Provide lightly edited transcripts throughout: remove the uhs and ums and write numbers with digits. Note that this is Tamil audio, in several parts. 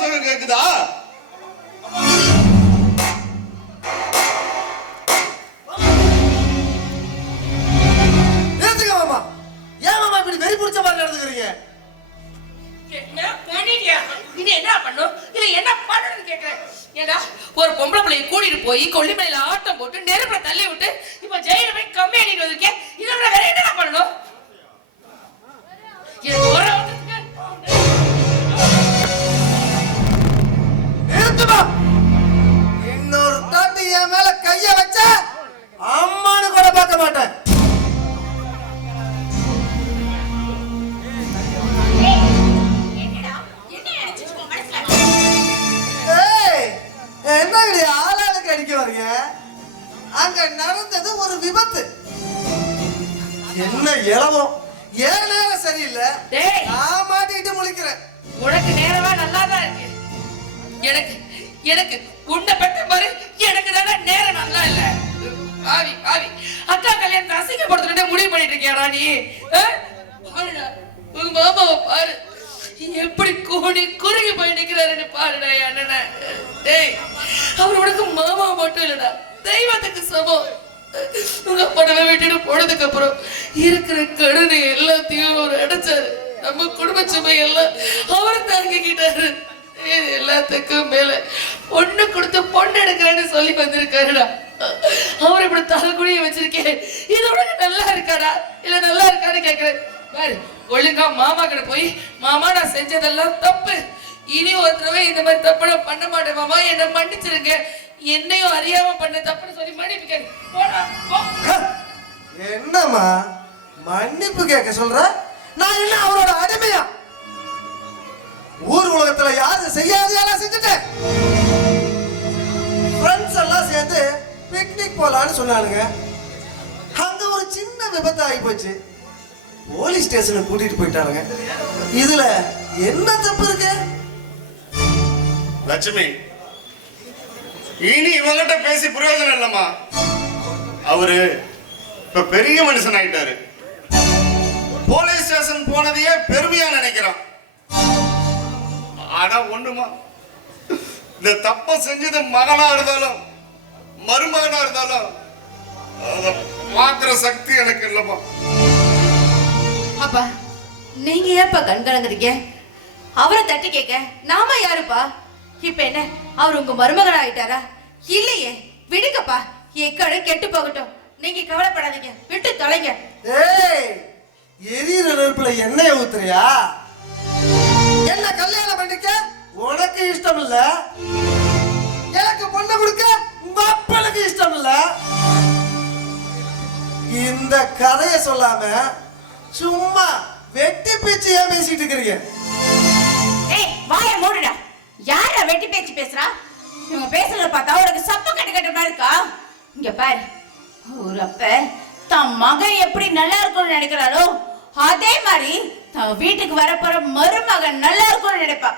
சுகம் கேக்குதா? நிறுத்துங்க மாமா. ஏன் மாமா இப்படி வெறி பிடிச்ச மாதிரி நடந்துக்கிறீங்க? என்ன பண்ணும் இல்ல என்ன பண்ணணும்னு கேக்குறேன். ஏடா ஒரு பொம்பளை பிள்ளையை கூட்டிட்டு போய் கொல்லிமலையில ஆட்டம் போட்டு நெருப்புல தள்ளி விட்டு இப்ப ஜெயில போய் கம்மி அடிட்டு வந்திருக்கேன். இதோட வேற என்ன பண்ணணும்? நிறுத்துமா. இன்னொரு தாட்டி என் மேல கைய வச்ச அம்மானு கூட பார்க்க மாட்டேன். என்னடி ஆளாளுக்கு அடிக்க வரீங்க? அங்க நடந்தது ஒரு விபத்து. என்ன இளவம் ஏன் நேரம் சரியில்லை. நான் மாட்டிட்டு முழிக்கிறேன். உனக்கு நேரமா நல்லாதான் இருக்கு. எனக்கு எனக்கு உன்னை பெற்ற மாதிரி எனக்கு தானே நேரம் நல்லா இல்ல. ஆவி ஆவி அக்கா கல்யாணத்தை அசிங்கப்படுத்தணும்னு முடிவு பண்ணிட்டு இருக்கியாடா நீ? பாருடா உங்க மாமாவை பாரு எப்படி கூடி குறுகி போய் நிக்கிறாருன்னு பாருடா அண்ணன. டேய் அவர் உனக்கு மாமா மட்டும் இல்லடா, தெய்வத்துக்கு சமம். உங்க அப்பனவை விட்டுட்டு போனதுக்கு அப்புறம் இருக்கிற கடனை எல்லாத்தையும் அவர் அடைச்சாரு. நம்ம குடும்ப சுமை எல்லாம் அவர் தாங்கிக்கிட்டாரு. எல்லாத்துக்கும் மேல பொண்ணு கொடுத்து பொண்ணு எடுக்கிறேன்னு சொல்லி வந்திருக்காருடா. அவர் இப்படி தலைக்குடிய வச்சிருக்கேன். இது உனக்கு நல்லா இருக்காடா இல்ல நல்லா இருக்கான்னு கேக்குறேன். பாரு ஒழுங்கா மாமா கிட்ட போய் மாமா நான் செஞ்சதெல்லாம் தப்பு, இனி ஒரு தடவை இந்த மாதிரி தப்பு நான் பண்ண மாட்டேன் மாமா, என்ன மன்னிச்சிருங்க, என்னையும் அறியாம பண்ண தப்புன்னு சொல்லி மன்னிப்பு போடா. என்னம்மா மன்னிப்பு கேட்க சொல்ற? நான் என்ன அவரோட அடிமையா? ஊர் உலகத்துல யாரு செய்யாதையெல்லாம் செஞ்சுட்டேன். ஃப்ரெண்ட்ஸ் எல்லாம் சேர்ந்து பிக்னிக் போலான்னு சொன்னானுங்க. அங்க ஒரு சின்ன விபத்து ஆகி போச்சு. போலீஸ் ஸ்டேஷனுக்கு கூட்டிட்டு போயிட்டானுங்க. இதுல என்ன தப்பு இருக்கு? லட்சுமி, இனி இவங்கிட்ட பேசி பிரயோஜனம் இல்லம்மா. அவரு இப்ப பெரிய மனுஷன் ஆயிட்டாரு. போலீஸ் ஸ்டேஷன் போனதையே பெருமையா நினைக்கிறான். ஆனா ஒண்ணுமா, இந்த தப்ப செஞ்சது மகனா இருந்தாலும் மருமகனா இருந்தாலும் அத பாக்குற சக்தி எனக்கு இல்லம்மா. அப்பா நீங்க ஏப்பா கண்கலங்குறீங்க? அவரை தட்டி கேட்க நாம யாருப்பா? இப்ப என்ன அவர் உங்க மருமகன் ஆயிட்டாரா? இல்லையே, விடுங்கப்பா, எக்கடு கெட்டு போகட்டும். நீங்க கவலைப்படாதீங்க, விட்டு தொலைங்க. ஏய், எரியிற நெருப்புல எண்ணெய் ஊத்துறியா? என்ன கல்யாணம் பண்ணிக்க உனக்கு இஷ்டம் இல்ல, எனக்கு பொண்ணு கொடுக்க உங்க அப்பனுக்கு இஷ்டம் இல்ல. இந்த கதையை சொல்லாம சும்மா வெட்டி பேச்சு ஏன் பேசிட்டு இருக்கிறீங்க? ஏய் வாயை மூடுடா. யாரா வெட்டி பேச்சு பேசுறா? இவங்க பேசுறத பார்த்தா உனக்கு சப்ப கட்டு கட்ட மாதிரி இருக்கா? இங்க பாரு, ஒரு அப்ப தன் மகன் எப்படி நல்லா இருக்கும்னு நினைக்கிறாரோ அதே மாதிரி தன் வீட்டுக்கு வரப்போற மருமகன் நல்லா இருக்கும்னு நினைப்பா.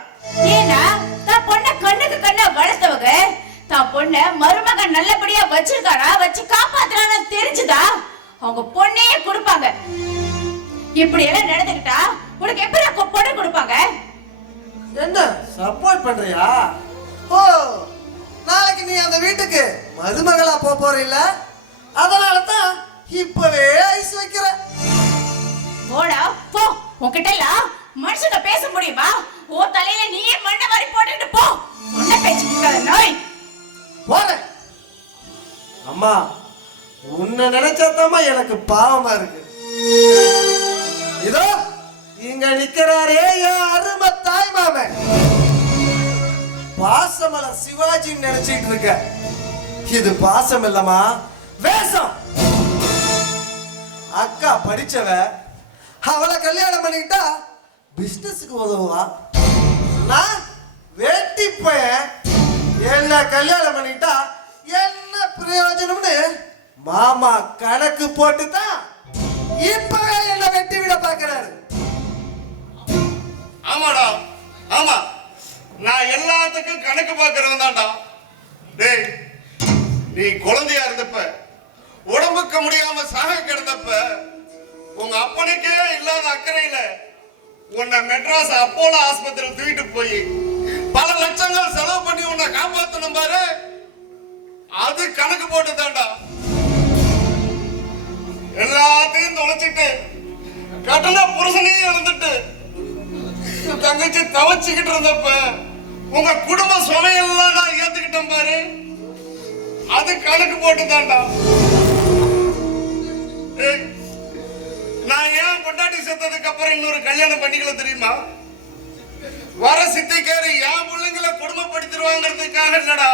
ஏன்னா தான் பொண்ணை கண்ணுக்கு கண்ணா வளர்த்தவங்க தான் பொண்ணை மருமகன் நல்லபடியா வச்சிருக்காரா, வச்சு காப்பாத்துறான்னு தெரிஞ்சுதா அவங்க பொண்ணையே கொடுப்பாங்க. இப்படி எல்லாம் நடந்துக்கிட்டா உனக்கு எப்படி பொண்ணு கொடுப்பாங்க? என்ன சப்போர்ட் பண்றியா? ஓ, நாளைக்கு நீ அந்த வீட்டுக்கு மருமகளா போறீல்ல, அதனால தான் இப்பவே ஐஸ் வைக்கிற. போடா போ, உன்கிட்ட எல்லாம் மனுஷங்க பேச முடியுமா? ஓ தலையில நீயே மண்ணை வாரி போட்டுட்டு போ. சொன்ன பேச்சு கேட்காத நாய். போறேன். அம்மா, உன்னை நினைச்சாதாம்மா எனக்கு பாவமா இருக்கு. இதோ இங்க நிக்கிறாரே என் அருமை தாய் மாமன். பாசமலர் சிவாஜின்னு நினைச்சிட்டு இருக்க. இது பாசம் இல்லம்மா, வேஷம். அக்கா படிச்சவ, அவளை கல்யாணம் பண்ணிக்கிட்டா பிசினஸுக்கு உதவுவா. நான் வேட்டி பையன், என்ன கல்யாணம் பண்ணிக்கிட்டா என்ன பிரயோஜனம்னு மாமா கணக்கு போட்டுதான் இப்பவே என்ன வெட்டி விட பாக்குறாரு. ஆமாடா, ஆமா, நான் எல்லாத்துக்கும் கணக்கு பார்க்கறவன் தான்டா. டேய், நீ குழந்தையா இருந்தப்ப, உடம்புக்கு முடியாம சாக கிடந்தப்ப, உங்க அப்பனுக்கே இல்லாத அக்கறையில உன்னை மெட்ராஸ் அப்போலோ ஆஸ்பத்திரியில் தூக்கிட்டு போய் பல லட்சங்கள் செலவு பண்ணி உன்னை காப்பாத்தணும் பாரு, அது கணக்கு போட்டு தாண்டா. எல்லாத்தையும் தொலைச்சிட்டு கட்டண புருஷனையும் இழந்துட்டு தங்கச்சி தவச்சுக்கிட்டு இருந்தப்ப உங்க குடும்ப சுமையெல்லாம் நான் ஏத்துக்கிட்டேன் பாரு, அது கணக்கு போட்டு தாண்டா. நான் ஏன் பொண்டாட்டி செத்ததுக்கு அப்புறம் இன்னொரு கல்யாணம் பண்ணிக்கல தெரியுமா? வர சித்திக்காரி என் பிள்ளைங்களை கொடுமைப்படுத்திடுவாங்கிறதுக்காக இல்லடா,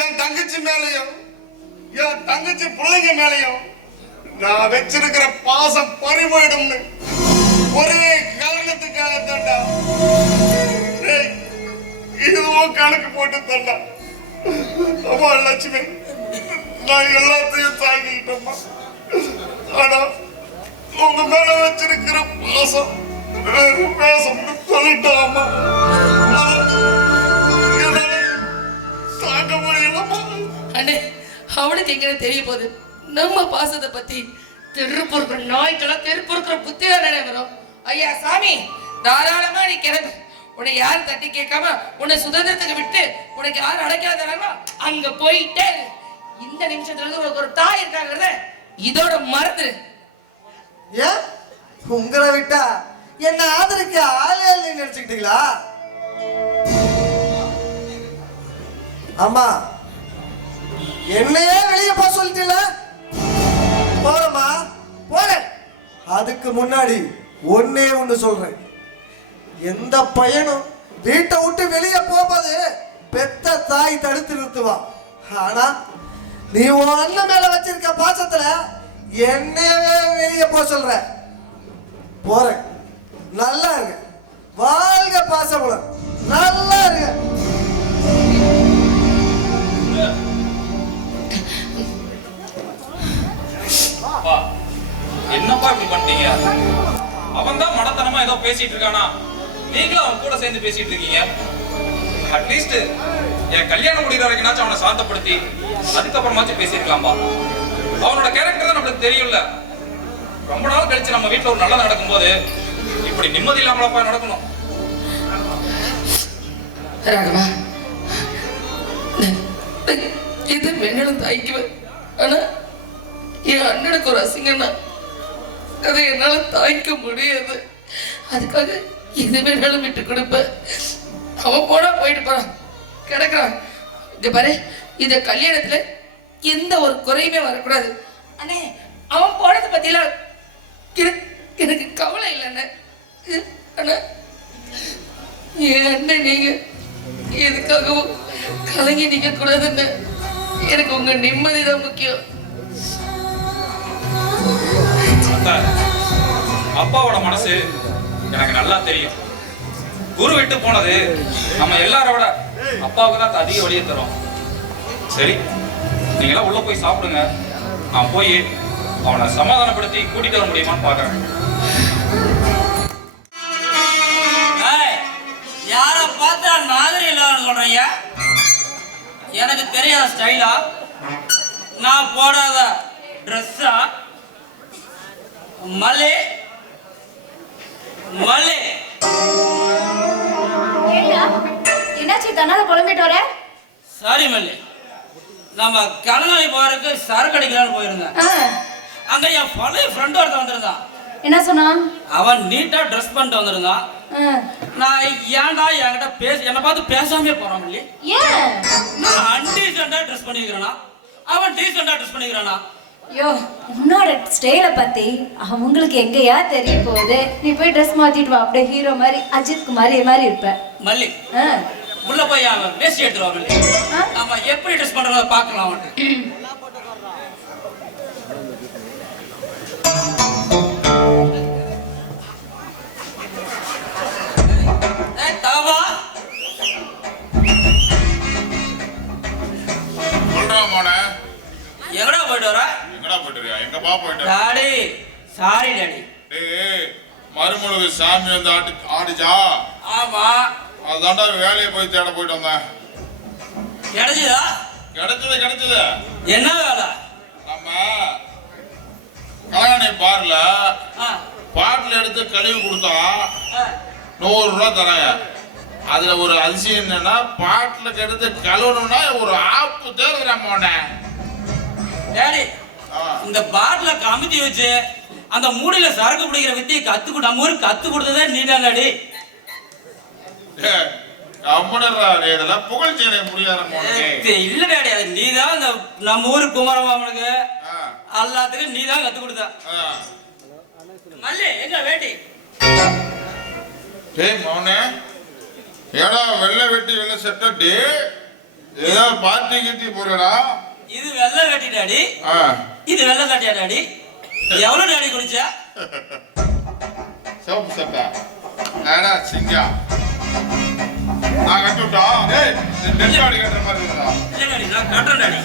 என் தங்கச்சி மேலையும் என் தங்கச்சி பிள்ளைங்க மேலையும் நான் வச்சிருக்கிற பாசம் பறிபோயிடும்னு ஒரே காரணத்துக்காக தாண்டா. இதுவும் கணக்கு போட்டு தாண்டா. அம்மா லட்சுமி, நான் எல்லாத்தையும் தாங்கிட்டோம்மா. ஆனா உங்க மேல வச்சிருக்கிற பாசம் பேசம்னு சொல்லிட்டாமா, தாங்க முடியலம்மா. அண்ணே, அவனுக்கு எங்க தெரிய போகுது நம்ம பாசத்தை பத்தி? தெருப்பொறுக்கிற நாய்க்கெல்லாம் தெருப்பொறுக்கிற புத்தி தானே வரும். ஐயா சாமி, தாராளமா நீ கிளம்பு. உன்னை யாரும் தட்டி கேட்காம உன்னை சுதந்திரத்துக்கு விட்டு உனக்கு யாரும் அடைக்காதாங்களோ அங்க போயிட்டே இந்த நிமிஷத்துல இருந்து உனக்கு ஒரு தாய் இருக்காங்கிறத இதோட மறந்துரு. ஏன் உங்களை விட்டா என்ன ஆதரிக்க ஆளே இல்லைன்னு நினைச்சுக்கிட்டீங்களா? அம்மா, என்னையே வெளியே போக சொல்லிட்டீங்களா? போறமா போறேன். அதுக்கு முன்னாடி ஒன்னே ஒண்ணு சொல்றேன். எந்த பையனும் வீட்டை விட்டு வெளியே போகும்போது பெத்த தாய் தடுத்து நிறுத்துவா. ஆனா நீ உன் அண்ணன் மேல வச்சிருக்க பாசத்துல என்னையவே வெளியே போக சொல்ற. போறேன். நல்லா இருங்க. வாழ்க பாசமுடன். நல்லா இருங்க. என்னப்பா இப்படி பண்ணிட்டீங்க? அவன் தான் மடத்தனமா ஏதோ பேசிட்டு இருக்கானா, நீங்களும் அவன் கூட சேர்ந்து பேசிட்டு இருக்கீங்க. அட்லீஸ்ட் என் கல்யாணம் முடிகிற வரைக்கும்னாச்சும் அவனை சாந்தப்படுத்தி அதுக்கப்புறமாச்சும் பேசியிருக்கலாம்பா. அவனோட கேரக்டர் தான் நம்மளுக்கு தெரியும்ல. ரொம்ப நாள் கழிச்சு நம்ம வீட்டுல ஒரு நல்லது நடக்கும்போது இப்படி நிம்மதி இல்லாமலப்பா நடக்கணும். ராகவா, இது வேணாலும் தாய்க்குவேன். ஆனா என் அண்ணனுக்கு ஒரு அசிங்கம்னா அதை என்னால தாய்க்க முடியாது. அதுக்காக இது வேணாலும் விட்டு கொடுப்பேன். அவன் போனா போயிட்டு போறான், கிடக்குறான். இங்க பாரு, இந்த கல்யாணத்துல எந்த ஒரு குறையுமே வரக்கூடாது. அண்ணே, அவன் போனதை பத்தியெல்லாம் எனக்கு கவலை இல்லைண்ணே. ஆனா என் அண்ணன் நீங்க எதுக்காகவும் கலங்கி நிக்க கூடாதுன்னு எனக்கு உங்க நிம்மதி தான் முக்கியம். அப்பாவோட மனசு எனக்கு நல்லா தெரியும். குரு விட்டு போனது நம்ம எல்லாரோட அப்பாவுக்கு தான் அதிக வழியை தரும். சரி, நீங்களாம் உள்ள போய் சாப்பிடுங்க. நான் போய் அவனை சமாதானப்படுத்தி கூட்டிட்டு வர முடியுமான்னு பாக்குறேன். யார பார்த்தா மாதிரி இல்லைன்னு சொல்றீங்க? எனக்கு தெரியாத ஸ்டைலா, நான் போடாத ட்ரெஸ்ஸா? மல்லே மல்லே, என்னாச்சு தன்னால புலம்பிட்டு வர? சாரி மல்லே, நம்ம கல்லணை போறதுக்கு சரக்கு அடிக்கலான்னு போயிருந்தேன். அங்க என் பழைய ஃப்ரெண்ட் ஒருத்தன் வந்திருந்தான். என்ன சொன்னா? அவன் நீட்டா ட்ரெஸ் பண்ணிட்டு வந்திருந்தான். நான் ஏன்டா என்கிட்ட என்னை பார்த்து பேசாமே போறான் மல்லி. ஏன் நான் அன்டீசெண்டா ட்ரெஸ் பண்ணிக்கிறேனா, அவன் டீசெண்டா ட்ரெஸ் பண்ணிக்கிறானா? யோ, உன்னோட ஸ்டைல பத்தி அவங்களுக்கு எங்கயா தெரிய போகுது. நீ போய் ட்ரெஸ் மாத்திட்டு வா, அப்படியே ஹீரோ மாதிரி அஜித் குமார் மாதிரி இருப்ப. மல்லி, உள்ள போய் அவன் வேஷ்டி எடுத்துருவா மல்லி. நம்ம எப்படி ட்ரெஸ் பண்றத பார்க்கலாம். அவன்ட்டு தாவா சொல்றான் மோனே. எங்கடா போயிட்டு வர? எங்கடா போயிட்டு இருக்கியா? எங்கப்பா போயிட்டு வர? Daddy, sorry daddy. டேய், மருமலுக்கு சாமி வந்து ஆடிச்சா? ஆமா. அதான்டா வேலையை போய் தேட போயிட்டு வந்தேன். கிடைச்சதா? கிடைச்சது. என்ன வேலை? நம்ம கலகாணி பாட்டில் எடுத்து கழுவி கொடுத்தா 100 ரூபா தரேன். அதுல ஒரு அதிசயம் என்னன்னா பாட்டுல கெடுத்து கழுவணும்னா ஒரு ஆப்பு தேவையான டேடி இந்த பாட்டில கமித்தி வச்சு அந்த மூடியில சரக்கு பிடிக்கிற வித்தியை நம்ம ஊருக்கு கத்து கொடுத்ததே நீதான் டாடி. இதெல்லாம் புகழ்ச்சியை முடியாது. இல்ல டாடி, அது நீதான் அந்த நம்ம ஊரு குமாரமாமனுக்கு எல்லாத்துக்கும் நீதான் கத்து கொடுத்த. மல்லி எங்க வேட்டி? டேய் மௌனே, ஏடா வெள்ளை வெட்டி வெள்ளை சட்டை ஏதோ பார்ட்டி கட்டி போறடா? இது வெள்ளை வேட்டி டாடி, இது வெள்ளை சட்டையா டாடி? எவ்வளவு டாடி குடிச்சா? சோப்பு சட்டை ஏடா சிங்கா நான் கட்டுட்டா? டேய் டெட் பாடி கட்டுற மாதிரி இருக்கா? இல்ல டாடி, நான் கட்டுறேன் டாடி.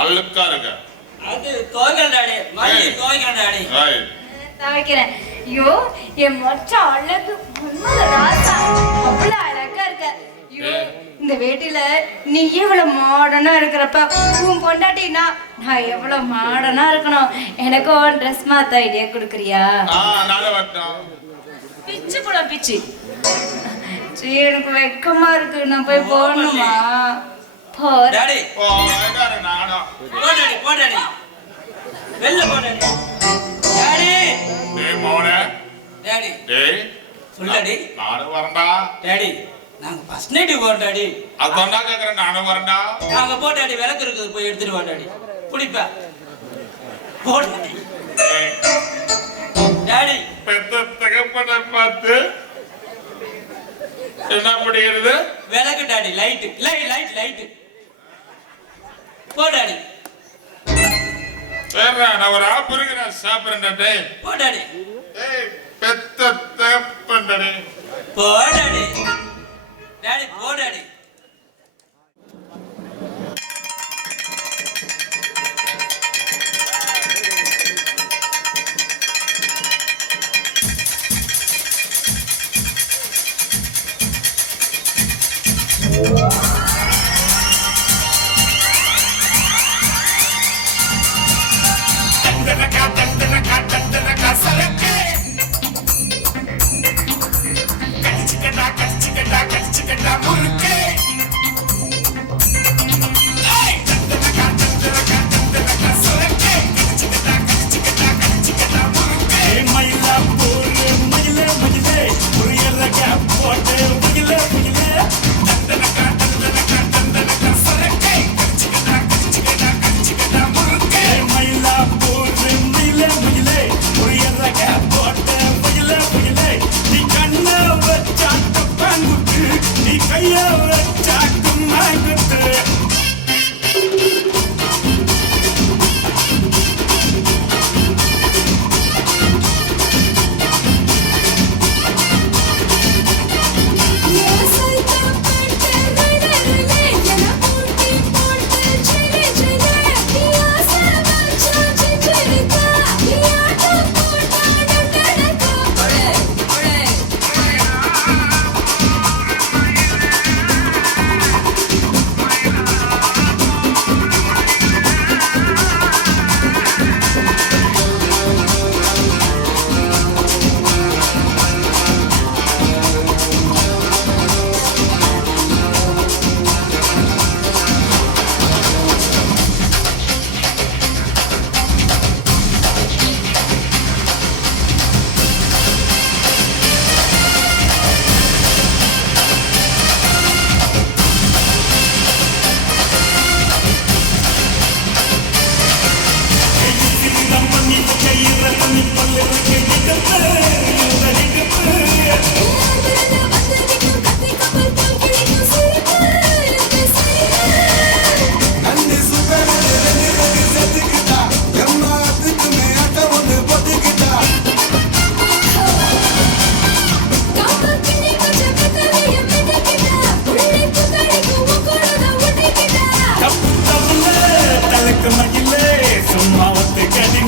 அழுக்கா இருக்க அது துவைக்கிறேன் டாடி, மல்லி துவைக்கிறேன் டாடி. துவைக்கிறேன். ஐயோ என் மொச்சம் அழகு ராசா அவ்வளவு அழகா இருக்க. ஐயோ இந்த வேட்டில நீ எவ்வளவு மாடர்னா இருக்கிறப்ப உன் பொண்டாட்டினா நான் எவ்வளவு மாடர்னா இருக்கணும். எனக்கும் ட்ரெஸ் மாத்த ஐடியா கொடுக்குறியா? பிச்சு போட பிச்சு. சரி எனக்கு வெக்கமா இருக்கு, நான் போய் போடணுமா? டாடி போ டாடி, வெள்ள போ டாடி. டாடி டேய் மௌனே, டாடி டேய் சொல்லு டாடி. நானும் வரேன்டா. டாடி நாங்க ஃபர்ஸ்ட் நைட் போறோம் டாடி. அதான்டா கேக்குறேன், நானும் வரேன்டா. நாங்க போ டாடி, விளக்கு இருக்குது போய் எடுத்துட்டு வா டாடி. புடிப்பா போ டாடி. டாடி பெத்த தகப்பனை பார்த்து என்ன பண்ணுகிறது? விளக்கு டாடி, லைட் லைட் லைட் போ டாடி. வேற நான் ஒரு ஆப் இருக்கிறேன் சாப்பிடுறேன். டேய் போ டாடி. ஏய் பெத்த தகப்பனே போ டாடி. டாடி போ டாடி. சும்மா ஒத்து கடி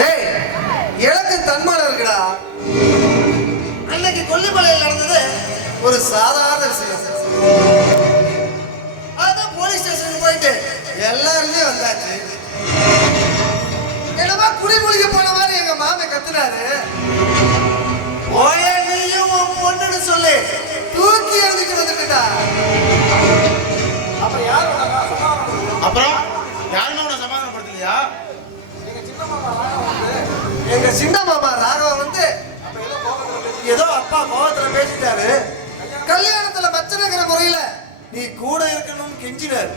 டேய், எனக்கு தன்மானம் இருக்குடா. அன்னைக்கு கொல்லிமலையில் நடந்தது ஒரு சாதாரண விஷயம். அதான் போலீஸ் ஸ்டேஷனுக்கு போயிட்டு எல்லாருமே வந்தாச்சு. என்னமா குடிமொழிக்க போன மாதிரி எங்க மாமன் கத்துனாரு. ஓயே நீயும் உன் பொண்ணுன்னு சொல்லி தூக்கி எழுதிட்டு வந்துட்டா. அப்புறம் யாருமே உன்னை சமாதானப்படுத்தலையா? எங்க சின்ன மாமா ராகவன் வந்து ஏதோ அப்பா கோவத்துல பேசிட்டாரு. கல்யாணத்துல மச்சனங்கிற முறையில நீ கூட இருக்கணும்னு கெஞ்சினாரு.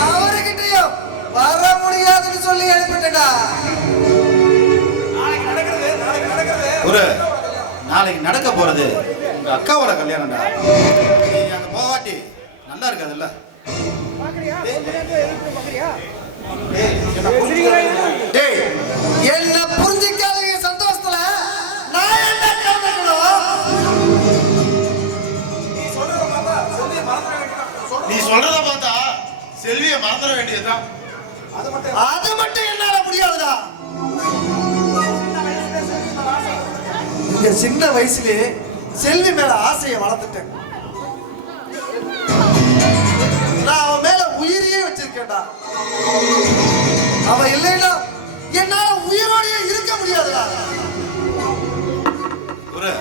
அவர்கிட்டயும் வர முடியாதுன்னு சொல்லி அனுப்பிட்டா. ஒரு நாளைக்கு நடக்க போறது உங்க அக்காவோட கல்யாணம்டா. நீ அங்க போவாட்டி நல்லா இருக்காதுல்ல? டேய், என்ன புரிஞ்சிக்காத சந்தோஷத்துல நான் என்ன கலந்துக்கணும்? நீ சொல்றத பார்த்தா செல்வியை மறந்துட வேண்டியதுதான். அது மட்டும் என்னால முடியாதுடா. இந்த சின்ன வயசுலயே செல்வி மேல ஆசையை வளர்த்துட்டேன். நான் அவன் மேல உயிரையே வச்சிருக்கேன்டா. அவன் இல்லைன்னா என்னால உயிரோடயே இருக்க முடியாதுடா. ஒரு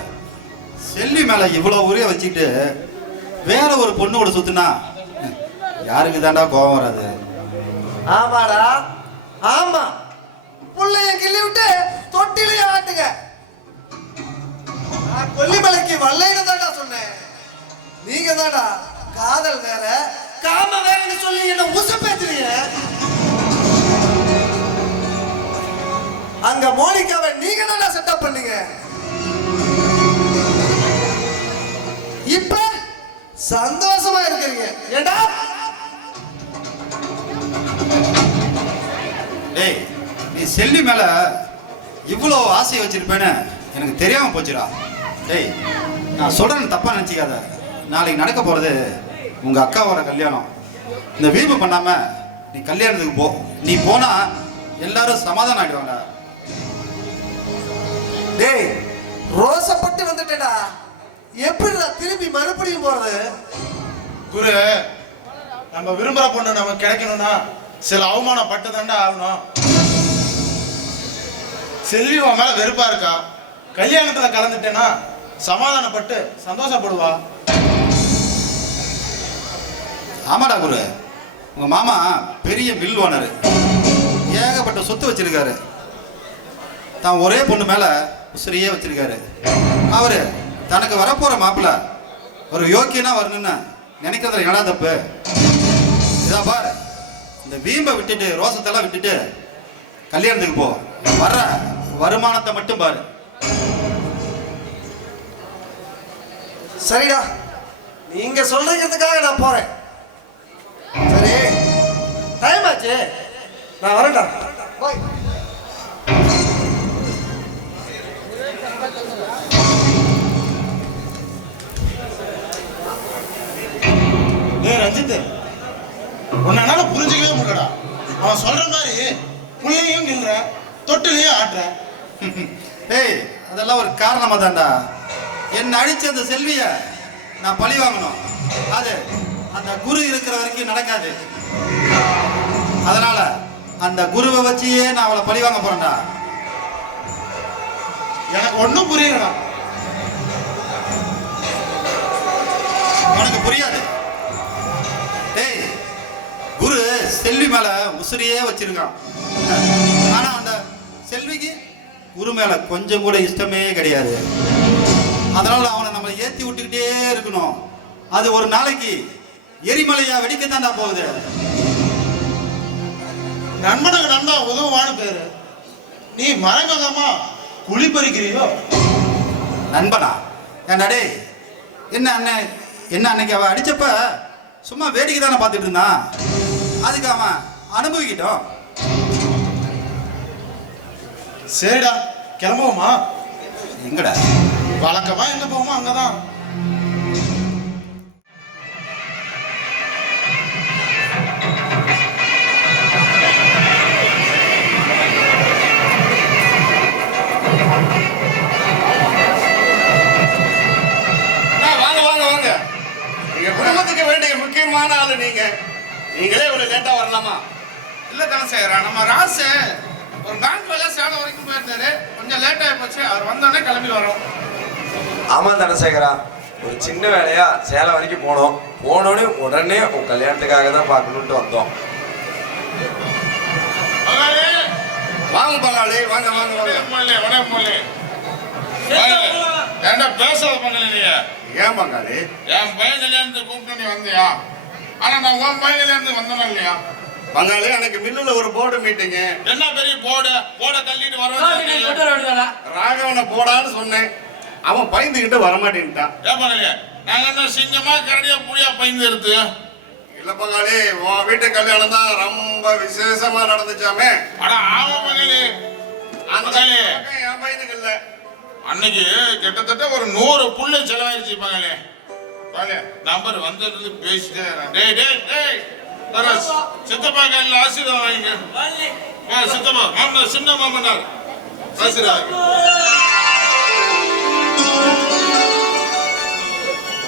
செல்வி மேல இவ்வளவு உரிய வச்சுக்கிட்டு வேற ஒரு பொண்ணோட சுத்துனா யாருக்கு தாண்டா கோபம் வராது? ஆமாடா, ஆமா. புள்ளைய கிள்ளி விட்டு தொட்டிலையே ஆட்டுங்க. நான் கொல்லிமலைக்கு வல்லைன்னு தான்டா சொன்னேன். நீங்க தான்டா காதல் வேற காம வேறன்னு சொல்லி என்ன உசுப்பேத்துறீங்க. அங்க மோனிகாவை நீங்க தான்டா செட்டப் பண்ணீங்க. இப்ப சந்தோஷமா இருக்கிறீங்க. ஏண்டா? டேய், நீ செல்வி மேல இவ்வளோ ஆசை வச்சிருப்பேன்னு எனக்கு தெரியாம போச்சுடா. டேய், நான் சொல்றேன்னு தப்பா நினைச்சிக்காத. நாளைக்கு நடக்க போறது உங்க அக்காவோட கல்யாணம். இந்த வீம்பு பண்ணாம நீ கல்யாணத்துக்கு போ. நீ போனா எல்லாரும் சமாதானம் ஆயிடுவாங்க. டேய், ரோசப்பட்டு வந்துட்டேடா. எப்படிடா திரும்பி மறுபடியும் போறது? குரு, நம்ம விரும்புற பொண்ணு நமக்கு கிடைக்கணும்னா சில அவமானப்பட்டு தாண்டா ஆகணும். செல்வி உன் மேல வெறுப்பா இருக்கா. கல்யாணத்துல கலந்துட்டேன்னா சமாதானப்பட்டு சந்தோஷப்படுவா. ஆமாடா குரு, உங்க மாமா பெரிய மில் ஓனர், ஏகப்பட்ட சொத்து வச்சிருக்காரு. தான் ஒரே பொண்ணு மேல உசிரியே வச்சிருக்காரு. அவரு தனக்கு வரப்போற மாப்பிள்ள ஒரு யோக்கியனா வரணும்னு நினைக்கிறதுல என்ன தப்பு? இதா பாரு, இந்த வீம்பை விட்டுட்டு ரோசத்தெல்லாம் விட்டுட்டு கல்யாணத்துக்கு போ. வர்ற வருமானத்தை மட்டும் பாரு. சரிடா, நீங்க சொல்றதுக்காக நான் போறேன். சரி, டைம் ஆச்சு, நான் வரேன்டா. பாய். ரஞ்சித், உன்னால புரிஞ்சுக்கவே முடியலடா. அவன் சொல்ற மாதிரி புள்ளையும் கிள்ற தொட்டிலையும் ஆட்டுற. ஏய், அதெல்லாம் ஒரு காரணமா தான்டா. என்ன அடிச்ச அந்த செல்விய நான் பழி வாங்கணும். அது அந்த குரு இருக்கிற வரைக்கும் நடக்காது. அதனால அந்த குருவை வச்சியே நான் அவளை பழி வாங்க போறேன்டா. எனக்கு ஒண்ணும் புரியலடா. உனக்கு புரியாது. டேய், குரு செல்வி மேல உசிரியே வச்சிருக்கான். ஆனா அந்த செல்விக்கு குரு மேல கொஞ்சம் கூட இஷ்டமே கிடையாது. அதனால அவனை நம்ம ஏத்தி விட்டுக்கிட்டே இருக்கணும். அது ஒரு நாளைக்கு எரிமலையா வெடிக்கத்தாண்டா போகுது. நண்பனுக்கு நண்பா உதவுவான்னு பேரு. நீ மறைமுகமா குழி பறிக்கிறியோ? நண்பனா? ஏன்டா டேய், என்ன அண்ணன் என்ன அன்னைக்கு அவ அடிச்சப்ப சும்மா வேடிக்கை தானே பார்த்துட்டு இருந்தான். அதுக்கு அவன் அனுபவிக்கிட்டோம். சரிடா கிளம்புவோமா? எங்கடா? வழக்கமா எங்க போவோமோ அங்கதான். வாங்க வாங்க வாங்க. எங்க குடும்பத்துக்கு வேண்டிய முக்கியமான ஆளு நீங்க. நீங்களே ஒரு லேட்டா வரலாமா? இல்ல தனசேகரா, நம்ம ராசு ஒரு பேங்க் வேலை சேலம் வரைக்கும் போயிருந்தாரு. கொஞ்சம் லேட் ஆகி போச்சு. அவர் வந்தோடனே கிளம்பி வரோம். ஆமா தனசேகரா, ஒரு சின்ன வேலையா சேலம் வரைக்கும் போனோம். போனோடனே உடனே உன் கல்யாணத்துக்காக தான் பார்க்கணுன்ட்டு வந்தோம். வாங்க பங்காளி, வாங்க வாங்க வாங்க. ஏண்டா பேசாத பங்காளி நீ? ஏன் பங்காளி? என் பையன் கல்யாணத்துக்கு கூப்பிட்டு நீ வந்தியா? ஆனா நான் உன் பையன் கல்யாணத்துக்கு வந்தேனா இல்லையா? பங்காளி, எனக்கு மில்லுல ஒரு போர்டு மீட்டிங். என்ன பெரிய போர்டை தள்ளிட்டு வரவேன். ராகவனை போடான்னு சொன்னேன். அவன் பயந்துகிட்டு வரமாட்டேன்ட்டான். ஏன் பங்காளி, நாங்க என்ன சிங்கமா கரடியா புளியா பயந்து எடுத்து? இல்ல பங்காளி, உன் வீட்டு கல்யாணம் தான் ரொம்ப விசேஷமா நடந்துச்சாமே. ஆனா ஆமா பங்காளி, அந்த பங்காளி என் பையனுக்கு இல்ல. அன்னைக்கு கிட்டத்தட்ட ஒரு 100 புள்ள செலவாயிருச்சு பங்காளி. பங்காளி நம்பர் வந்ததுல பேசிட்டே இருக்கேன். டேய் டேய் டேய், சித்தப்பா கையில் ஆசீர்வாதம் வாங்கிங்க. சித்தப்பா மாமனா, சின்ன மாமனார் ஆசீர்வாதம்.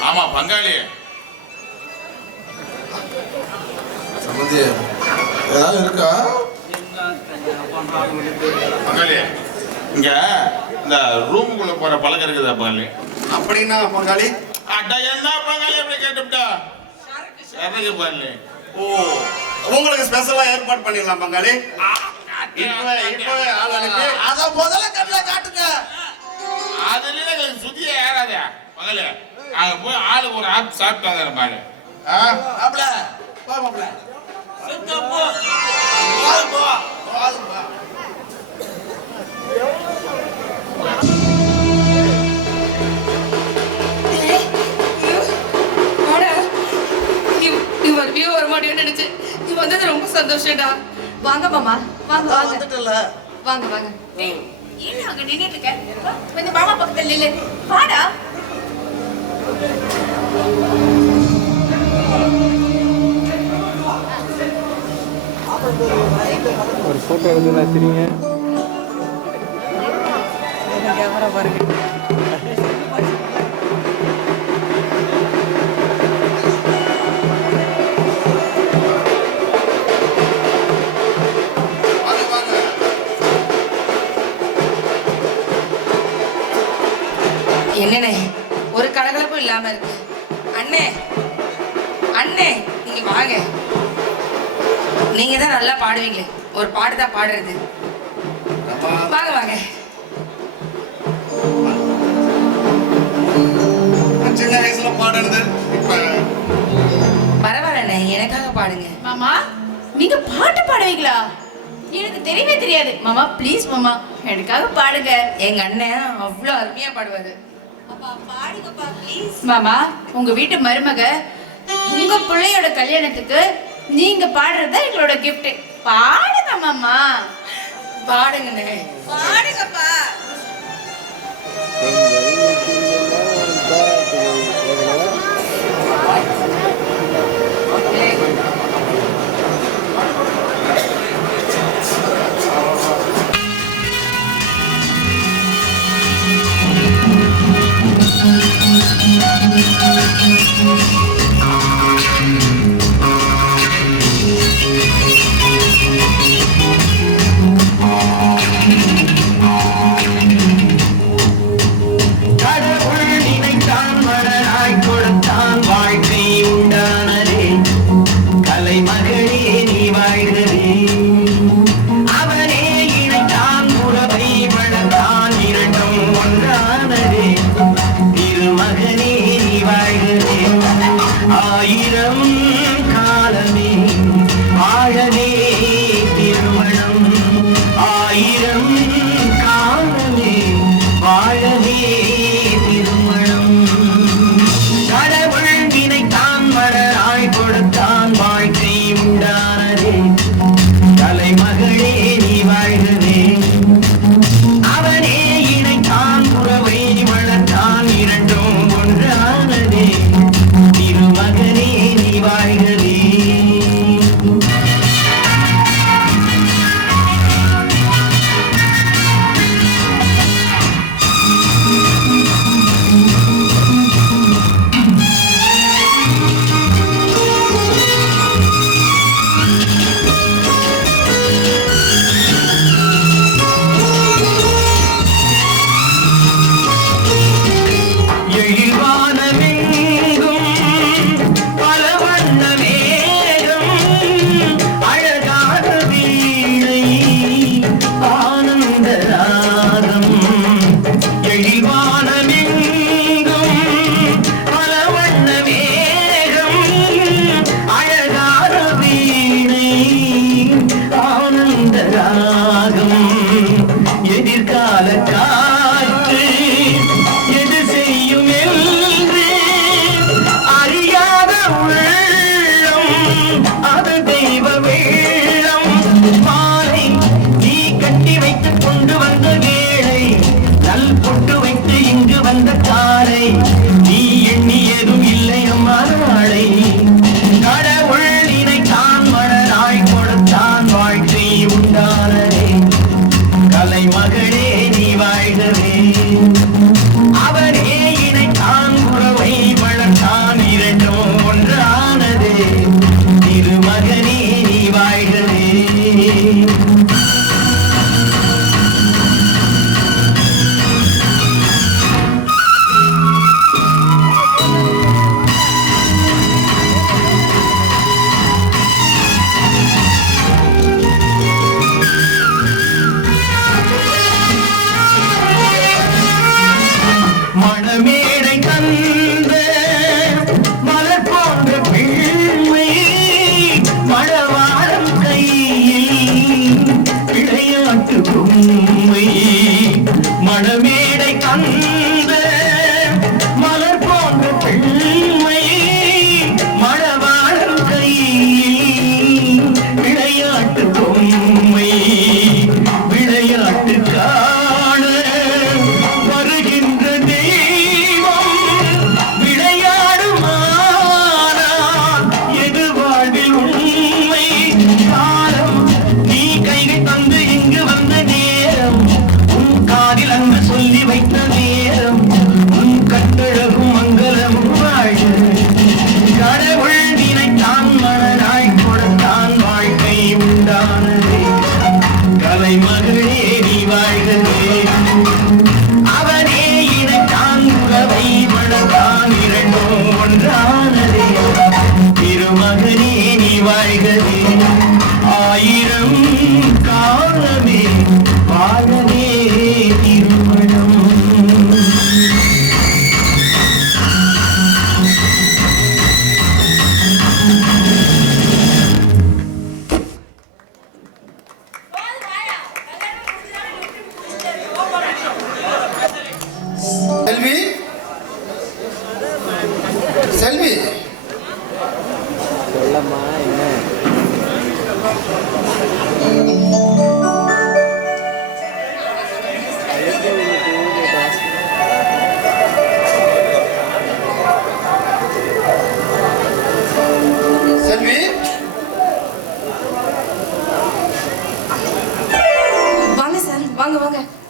ஆமா பங்காளி, ஏதாவது இருக்கா பங்காளி? இங்க இந்த ரூமுக்குள்ள போற பழக்கம் இருக்குதா பங்காளி? அப்படின்னா பங்காளி? அட என்ன பங்காளி அப்படி கேட்டுட்டா? சரக்கு பங்காளி. ஓ, உங்களுக்கு ஸ்பெஷலா ஏற்பாடு பண்ணிடலாம் பங்காளி. இப்பவே ஆள் அனுப்பி அத முதல்ல கண்ணுல காட்டுங்க. அதுல எங்களுக்கு சுத்தியே ஏறாதே பங்காளி. அங்க போய் ஆளுக்கு ஒரு ஆப் சாப்பிட்டாங்க பாரு. மாப்ள போ மாப்ள. சித்தப்பா நினைச்சு நீ வந்தது ரொம்ப சந்தோஷம்டா. வாங்க மாமா, வாங்க வாங்க வந்துட்டல. வாங்க வாங்க. ஏன் அங்க நின்னுட்டு இருக்க? வந்து மாமா பக்கத்துல நில்லு. வாடா. ஒரு போட்டோ எடுத்து வச்சிருங்க. கேமரா பாருங்க. என்னண்ணே ஒரு கலகலப்பும் இல்லாம இருக்கு. அண்ணே அண்ணே, நீங்க வாங்க. நீங்க தான் நல்லா பாடுவீங்க. ஒரு பாட்டு தான் பாடுறது. வாங்க வாங்க. சின்ன வயசுல பாடுறது பரவாயில்லண்ணே, எனக்காக பாடுங்க. மாமா, நீங்க பாட்டு பாடுவீங்களா? எனக்கு தெரியவே தெரியாது. மாமா ப்ளீஸ் மாமா, எனக்காக பாடுங்க. எங்க அண்ணன் அவ்வளோ அருமையா பாடுவாரு. மாமா, உங்க வீட்டு மருமக உங்க பிள்ளையோட கல்யாணத்துக்கு நீங்க பாடுறதா எங்களோட கிஃப்ட். பாடுங்க மாமா. பாடுங்கண்ணே. பாடுங்கப்பா.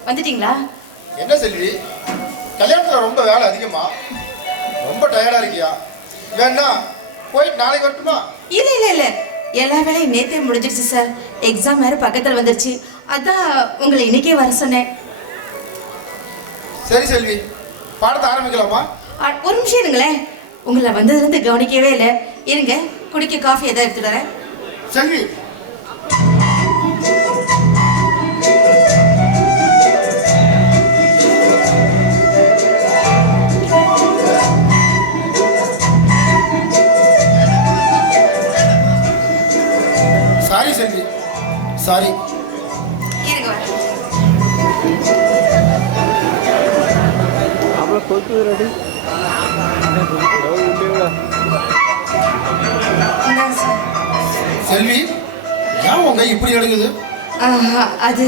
வந்துட்டீங்களா? என்ன செல்வி, கல்யாணத்துல ரொம்ப வேலை அதிகமா? ரொம்ப டயர்டா இருக்கியா? வேணா போயிட்டு நாளைக்கு வரட்டுமா? இல்ல இல்ல இல்ல, எல்லா வேலையும் நேத்தே முடிஞ்சிருச்சு சார். எக்ஸாம் வேற பக்கத்துல வந்துருச்சு, அதான் உங்களை இன்னைக்கே வர சொன்னேன். சரி செல்வி, பாடத்தை ஆரம்பிக்கலாமா? ஒரு நிமிஷம் இருங்களேன், உங்களை வந்ததுலேருந்து கவனிக்கவே இல்லை. இருங்க, குடிக்க காஃபி எதாவது எடுத்துட்டு வரேன். செல்வி, சாரி செல்வி, சாரி. இருங்க வரேன். அவ்வளோ கொத்து ரெடி இந்தாங்க சார். செல்வி, ஏன் உங்க கை இப்படி எடுக்குது? அது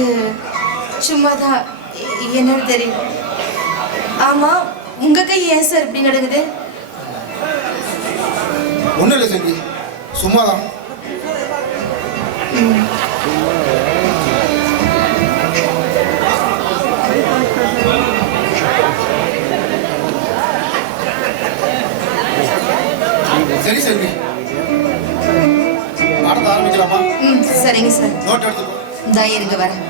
சும்மாதான், என்னன்னு தெரியும். ஆமா, உங்க கை ஏன் சார் இப்படி நடக்குது? ஒன்றும் இல்லை செல்வி, சும்மாதான். சரி செல்வி, பாடத்தை ஆரம்பிக்கலாமா? சரிங்க சார். நோட் எடுத்துக்கோ. இந்தா இருங்க வரேன்.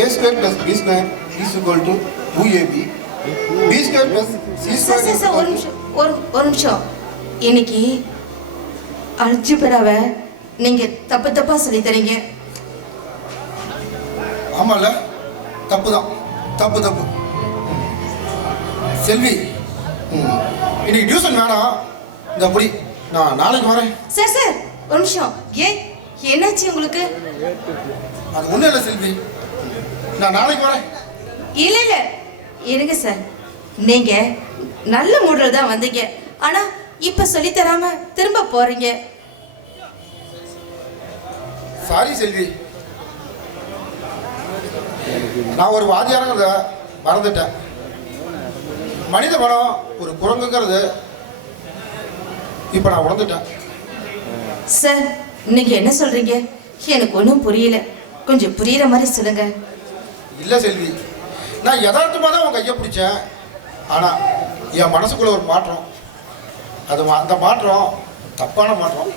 A square plus B square is equal to 2AB. B square plus C sir square sir sir, ஒரு நிமிஷம், ஒரு நிமிஷம். இன்னைக்கு அல்ஜிப்ராவை நீங்க தப்பு தப்பா சொல்லி தரீங்க. ஆமால, தப்பு தான், தப்பு தப்பு. செல்வி, இன்னைக்கு டியூஷன் வேணாம், இந்த அப்படி நான் நாளைக்கு வரேன். சார் சார், ஒரு நிமிஷம். ஏன், என்னாச்சு உங்களுக்கு? அது ஒன்றும் இல்லை செல்வி, நான் நாளைக்கு வரேன். இல்ல இல்ல, இருங்க சார். நீங்க நல்ல மூடுல தான் வந்தீங்க, ஆனா இப்ப சொல்லி தராம திரும்ப போறீங்க. சாரி செல்வி, நான் ஒரு வாத்தியாரங்கிறத மறந்துட்டேன். மனித மனம் ஒரு குரங்குங்கிறது இப்ப நான் உணர்ந்துட்டேன். சார், நீங்க என்ன சொல்றீங்க? எனக்கு ஒன்றும் புரியல, கொஞ்சம் புரியுற மாதிரி சொல்லுங்க. இல்ல செல்வி, நான் யதார்த்தமா தான் உன் கையை பிடிச்சேன். ஆனா என் மனசுக்குள்ள ஒரு மாற்றம், அந்த மாற்றம் தப்பான மாற்றம்,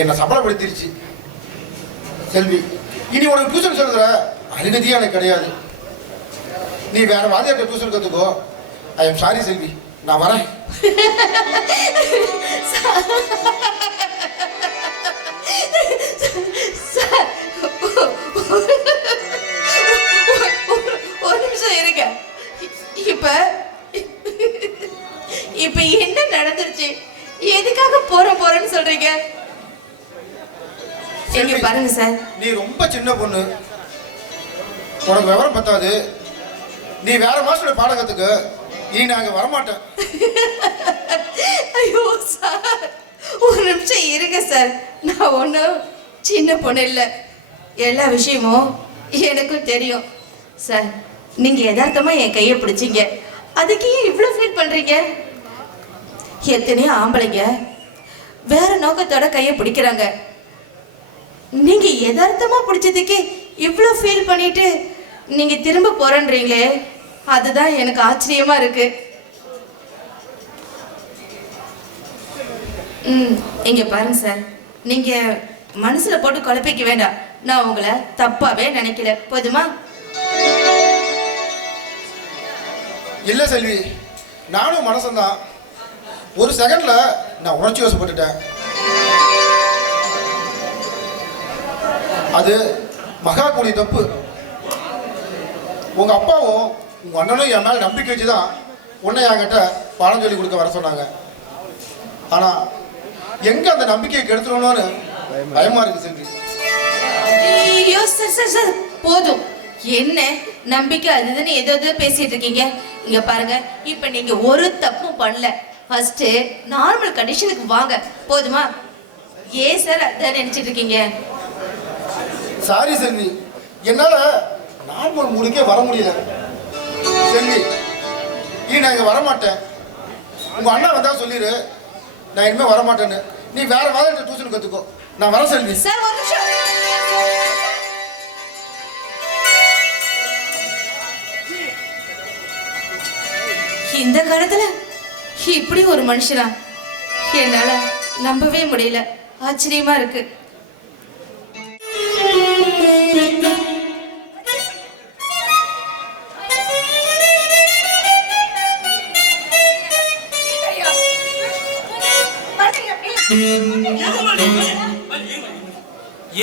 என்னை சபலப்படுத்திருச்சு. செல்வி, இனி உனக்கு டியூஷன் சொல்கிற அனுமதியே எனக்கு கிடையாது. நீ வேற வாத்தியார்ட்ட டியூஷன் கற்றுக்கோ. ஐ எம் சாரி செல்வி, நான் வரேன். சார், ஒரு நிமிஷம் இருங்க. இப்ப என்ன நடந்துருச்சு? எதுக்காக போறேன்னு சொல்றீங்க? எங்க பாருங்க சார், நீ ரொம்ப சின்ன பொண்ணு, உனக்கு விவரம் பத்தாது. நீ வேற மாசத்துல பாடம் கத்துக்க. இனி நாங்க வரமாட்டேன். ஐயோ சார், ஒரு நிமிஷம் இருங்க சார். நான் ஒன்றும் சின்ன பொண்ணு இல்லை, எல்லா விஷயமும் எனக்கும் தெரியும். சார், நீங்க யதார்த்தமா என் கையை பிடிச்சிங்க, அதுக்கு ஏன் இவ்வளோ ஃபீல் பண்றீங்க? எத்தனையோ ஆம்பளைங்க வேற நோக்கத்தோட கையை பிடிக்கிறாங்க. நீங்க யதார்த்தமா பிடிச்சதுக்கு இவ்வளோ ஃபீல் பண்ணிட்டு நீங்க திரும்ப போறேன்றீங்களே, அதுதான் எனக்கு ஆச்சரியமா இருக்கு. இங்க பாருங்க சார், நீங்க மனசுல போட்டு குழப்பிக்க வேண்டாம். நான் உங்களை தப்பாவே நினைக்கல, போதுமா? இல்ல செல்வி, நானும் மனசந்தான். ஒரு செகண்ட்ல நான் உணர்ச்சி வசப்பட்டுட்டேன். அது மகா கூலி தப்பு. உங்க அப்பாவும் உங்க அண்ணனும் என் மேல நம்பிக்கை வச்சுதான் உன்னை என்கிட்ட பாடம் சொல்லி கொடுக்க வர சொன்னாங்க. ஆனா எங்க அந்த நம்பிக்கையை கெடுத்துடணும்னு பயமா இருக்கு செல்வி. ஐயோ சார் சார், போதும். என்ன நம்பிக்கை அதுன்னு ஏதோ பேசிட்டு இருக்கீங்க. இங்க பாருங்க, இப்ப நீங்க ஒரு தப்பும் பண்ணல. ஃபர்ஸ்ட் நார்மல் கண்டிஷனுக்கு வாங்க, போதுமா? ஏன் சார் அதான் நினைச்சிட்டு இருக்கீங்க? சாரி செல்வி, என்னால நார்மல் மூடுக்கே வர முடியல. செல்வி, நீ நான் இங்கே வரமாட்டேன், உங்கள் அண்ணா வந்தா சொல்லிடு நான் இனிமேல் வரமாட்டேன்னு. நீ வேற மாதிரி டியூஷன் கற்றுக்கோ. நான் வர செல்வி. சார் ஒரு நிமிஷம். இந்த காலத்துல இப்படி ஒரு மனுஷனா என்னால நம்பவே முடியல. ஆச்சரியமா இருக்கு.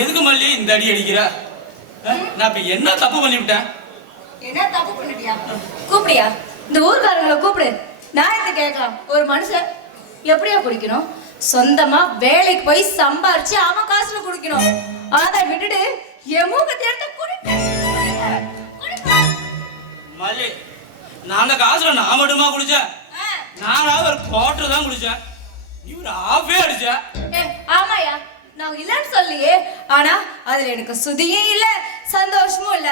எதுக்கு மல்லி இந்த அடி அடிக்கிற? நான் இப்ப என்ன தப்பு பண்ணிவிட்டேன்? என்ன தப்பு பண்ணிட்டியா? கூப்பிடியா? இந்த ஊர்காரங்களை கூப்பிடு. நான் இதை கேட்கலாம். ஒரு மனுஷன் எப்படியா குடிக்கணும்? சொந்தமா வேலைக்கு போய் சம்பாரிச்சு அவன் காசுல குடிக்கணும். அதை விட்டுட்டு எமூகத்தை எடுத்து மல்லி, நான் அந்த காசுல நான் மட்டுமா குடிச்சேன்? நானாவது ஒரு குவார்டர் தான் குடிச்சேன். நீ ஒரு ஆஃபே அடிச்ச. ஆமாயா, நான் இல்லைன்னு சொல்லியே. ஆனா அதுல எனக்கு சுதியும் இல்ல, சந்தோஷமும் இல்ல.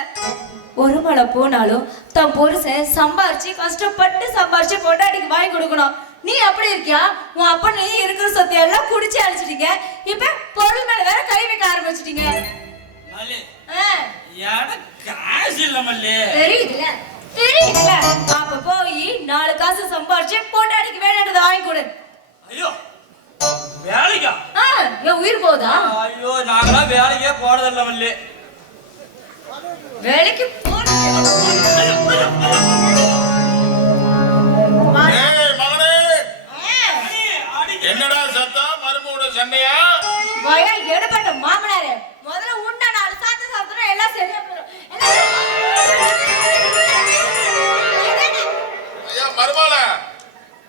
ஒரு மழை போனாலும் தன் புருஷன் சம்பாரிச்சு கஷ்டப்பட்டு சம்பாரிச்சு பொண்டாட்டிக்கு வாங்கி கொடுக்கணும். நீ அப்படி இருக்கியா? உன் அப்பா நீ இருக்கிற சொத்தையெல்லாம் குடிச்சு அழிச்சிட்டீங்க. இப்ப பொருள் மேல வேற கை வைக்க ஆரம்பிச்சிட்டீங்க. காசு இல்ல மல்லி. தெரியுதுல தெரியுதுல. அப்ப போய் 4 காசு சம்பாரிச்சு பொண்டாட்டிக்கு வேணுன்றதை வாங்கி கொடு. ஐயோ, வேலைக்கா? என் உயிர் போதா? ஐயோ, நாங்களாம் வேலைக்கே போறதில்ல மல்லி. வேலைக்கு என்னடா சத்தம்? மருமோட சண்டையா? வயா எடுபட்ட மாமனாரே, முதல்ல உன்ன 4 சாத்து சாத்துறோம், எல்லாம் சரியா போறோம். ஐயா மருமோல,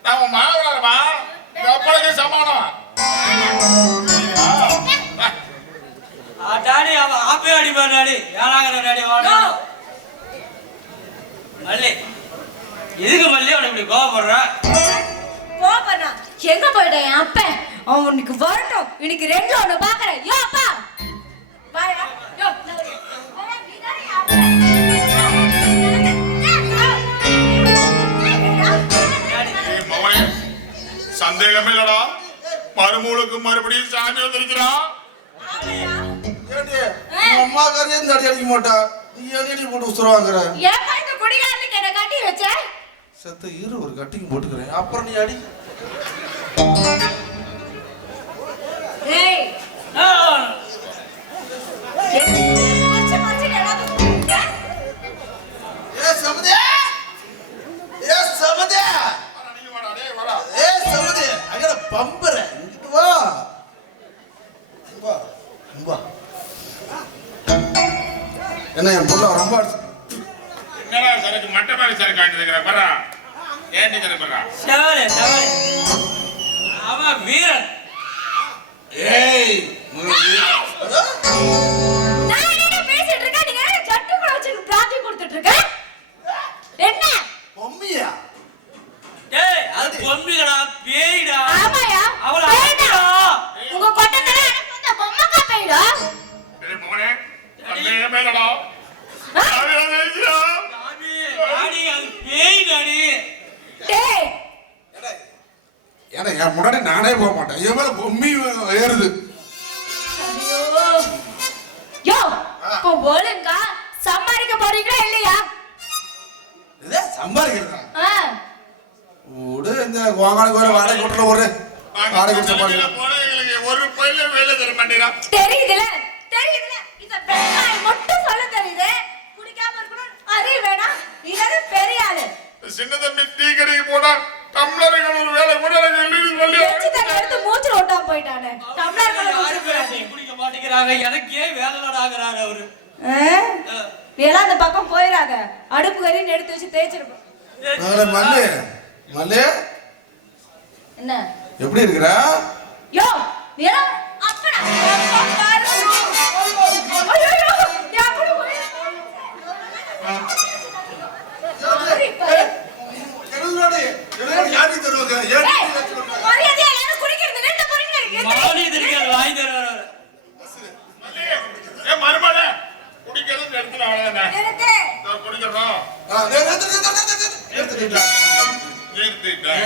நான் உன் மாவனாரமா? எப்பளுக்கு சமானம்? டாடி அவன் ஆப்பே அடிப்பார் டாடி. ஏனாங்கிற டாடி வாடா. மல்லி, எதுக்கு மல்லி அவனை இப்படி கோவப்படுற? கோவப்படுறா? எங்க போயிட்டேன் என் அப்பன்? அவனுக்கு வரட்டும். இன்னைக்கு 2 ஒண்ணு பாக்குறேன். யோ அப்பா வாயா. யோ சந்தேகமே இல்லடா, மருமூளுக்கு மறுபடியும் சாமி வந்துருச்சுடா. அம்மா காரியே இந்த அடி அடிக்க மாட்டா, நீ அடி போட்டு உசுரவாங்குற. ஏப்பா இந்த குடிகாரனுக்கு என்ன கட்டி வச்ச? செத்த இரு, ஒரு கட்டிங் போட்டுக்கிறேன், அப்புறம் நீ அடி. ஏய் என்ன என் புள்ள ரொம்ப என்னடா சரக்கு மட்ட மாதிரி சரக்கு ஆண்டிருக்கிற பரா? ஏன் நீங்க பரா? சவாலே சவாலே. அவன் வீரன். ஏய் நான் என்ன பேசிட்டு இருக்கேன்? நீங்க ஜட்டு கூட வச்சு பிராந்தி கொடுத்துட்டு இருக்க. என்ன பொம்மியா? டேய், அது பொம்மிடா, பேய்டா. ஆமாயா, அவள பேய்டா. உங்க கொட்டத்தல எனக்கு அந்த பொம்மக்கா பேய்டா. ஏய் மோனே, அண்ணே மேலடா. டாடி, அது பேய் டாடி. டேய் ஏன்னா என் முன்னாடி நானே போக மாட்டேன், என் மேல பொம்மி ஏறுது. ஐயோ யோ, இப்போ ஒழுங்கா சம்பாதிக்க போறீங்களா இல்லையா? இதே சம்பாதிக்கிறதா? விடு, இந்த வாங்கானுக்கு வேற வாடகை கொடுத்துட ஒரு வாடகை கொடுத்த பாருங்க. ஒரு பையில வேலை தர மாட்டேடா. தெரியுதுல தெரியுதுல, இந்த வெங்காயம் மட்டும் சொல்ல தெரியுது. குடிக்காம இருக்கணும் அறிவு வேணாம். நீங்க பெரிய ஆளு. சின்ன தம்பி டீ கடைக்கு போனா டம்ளர்கள் ஒரு வேலை கூட வெச்சி தண்ணி எடுத்து மூச்சுல ஓட்டா போயிட்டானே. டம்ளர்கள் குடிக்க மாட்டேங்கிறாங்க, எனக்கே வேலைலடா ஆகுறாரு அவரு. எல்லாம் அந்த பக்கம் போயிராத. அடுப்பு கறின்னு எடுத்து வச்சு தேய்ச்சிருப்போம். மல்லி மல்லி என்ன எப்படி இருக்கிற? யோ நீ எல்லாம் அப்படா பாரு. ஐயோ யா கூட போய் கருதுறானே யாரி தருவாங்க? ஏய் மரியாதை எல்லாரும் குடிக்கிறது நிறுத்த போறீங்க. மானி தெரியாது, வாய் தருவாரு. ஏ மருமனே, குடிக்கிறது நிறுத்தல அவ்வளவுதானே. நிறுத்து. குடிக்கிறோம். நிறுத்து சேர்த்துட்டேன்.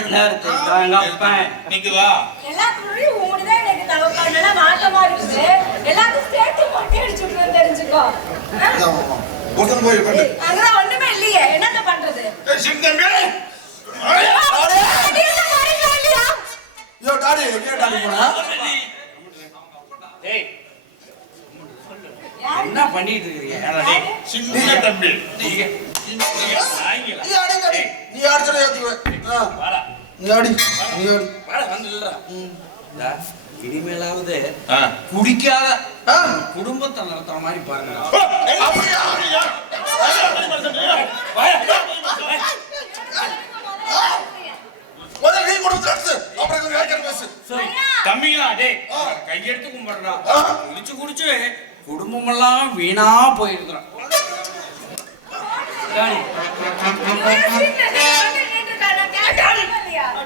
எங்க அப்பன் நிக்குதா? எல்லாத்துலயும் உங்களுதான் எனக்கு தவக்கான மாற்றமா இருக்குது. எல்லாத்தையும் சேர்த்து மொட்டை அடிச்சுட்டு தெரிஞ்சுக்கோ. ஒருத்தன் போய் உட்காந்து. அங்கதான் ஒண்ணுமே இல்லையே, என்னத்த பண்றது? சிந்தம்பி யோ டாடி எங்க டாடி போனா? ஏய் என்ன பண்ணிட்டு இருக்கீங்க? ஏடா டேய் சின்ன தம்பி நீங்க நாய்ங்களா? நீ ஆடி டாடி. நீ ஆடிச்சே ஏத்துக்குவே. வாடா நீ ஆடி. நீ ஆடி. வாடா வந்து இல்லடா. இனிமேலாவது ஆ. குடிக்காத குடும்பத்தை நடத்துற மாதிரி பாருங்க. அப்படியா? முதல்ல நீ கொடுத்து அடுத்து அப்புறம் எங்க கேட்கற பேசு. தம்பிங்களா டேய் கையெடுத்து கும்பிடுறா. குடிச்சு குடிச்சு குடும்பமெல்லாம் வீணா போயிருக்கிறான். டாடி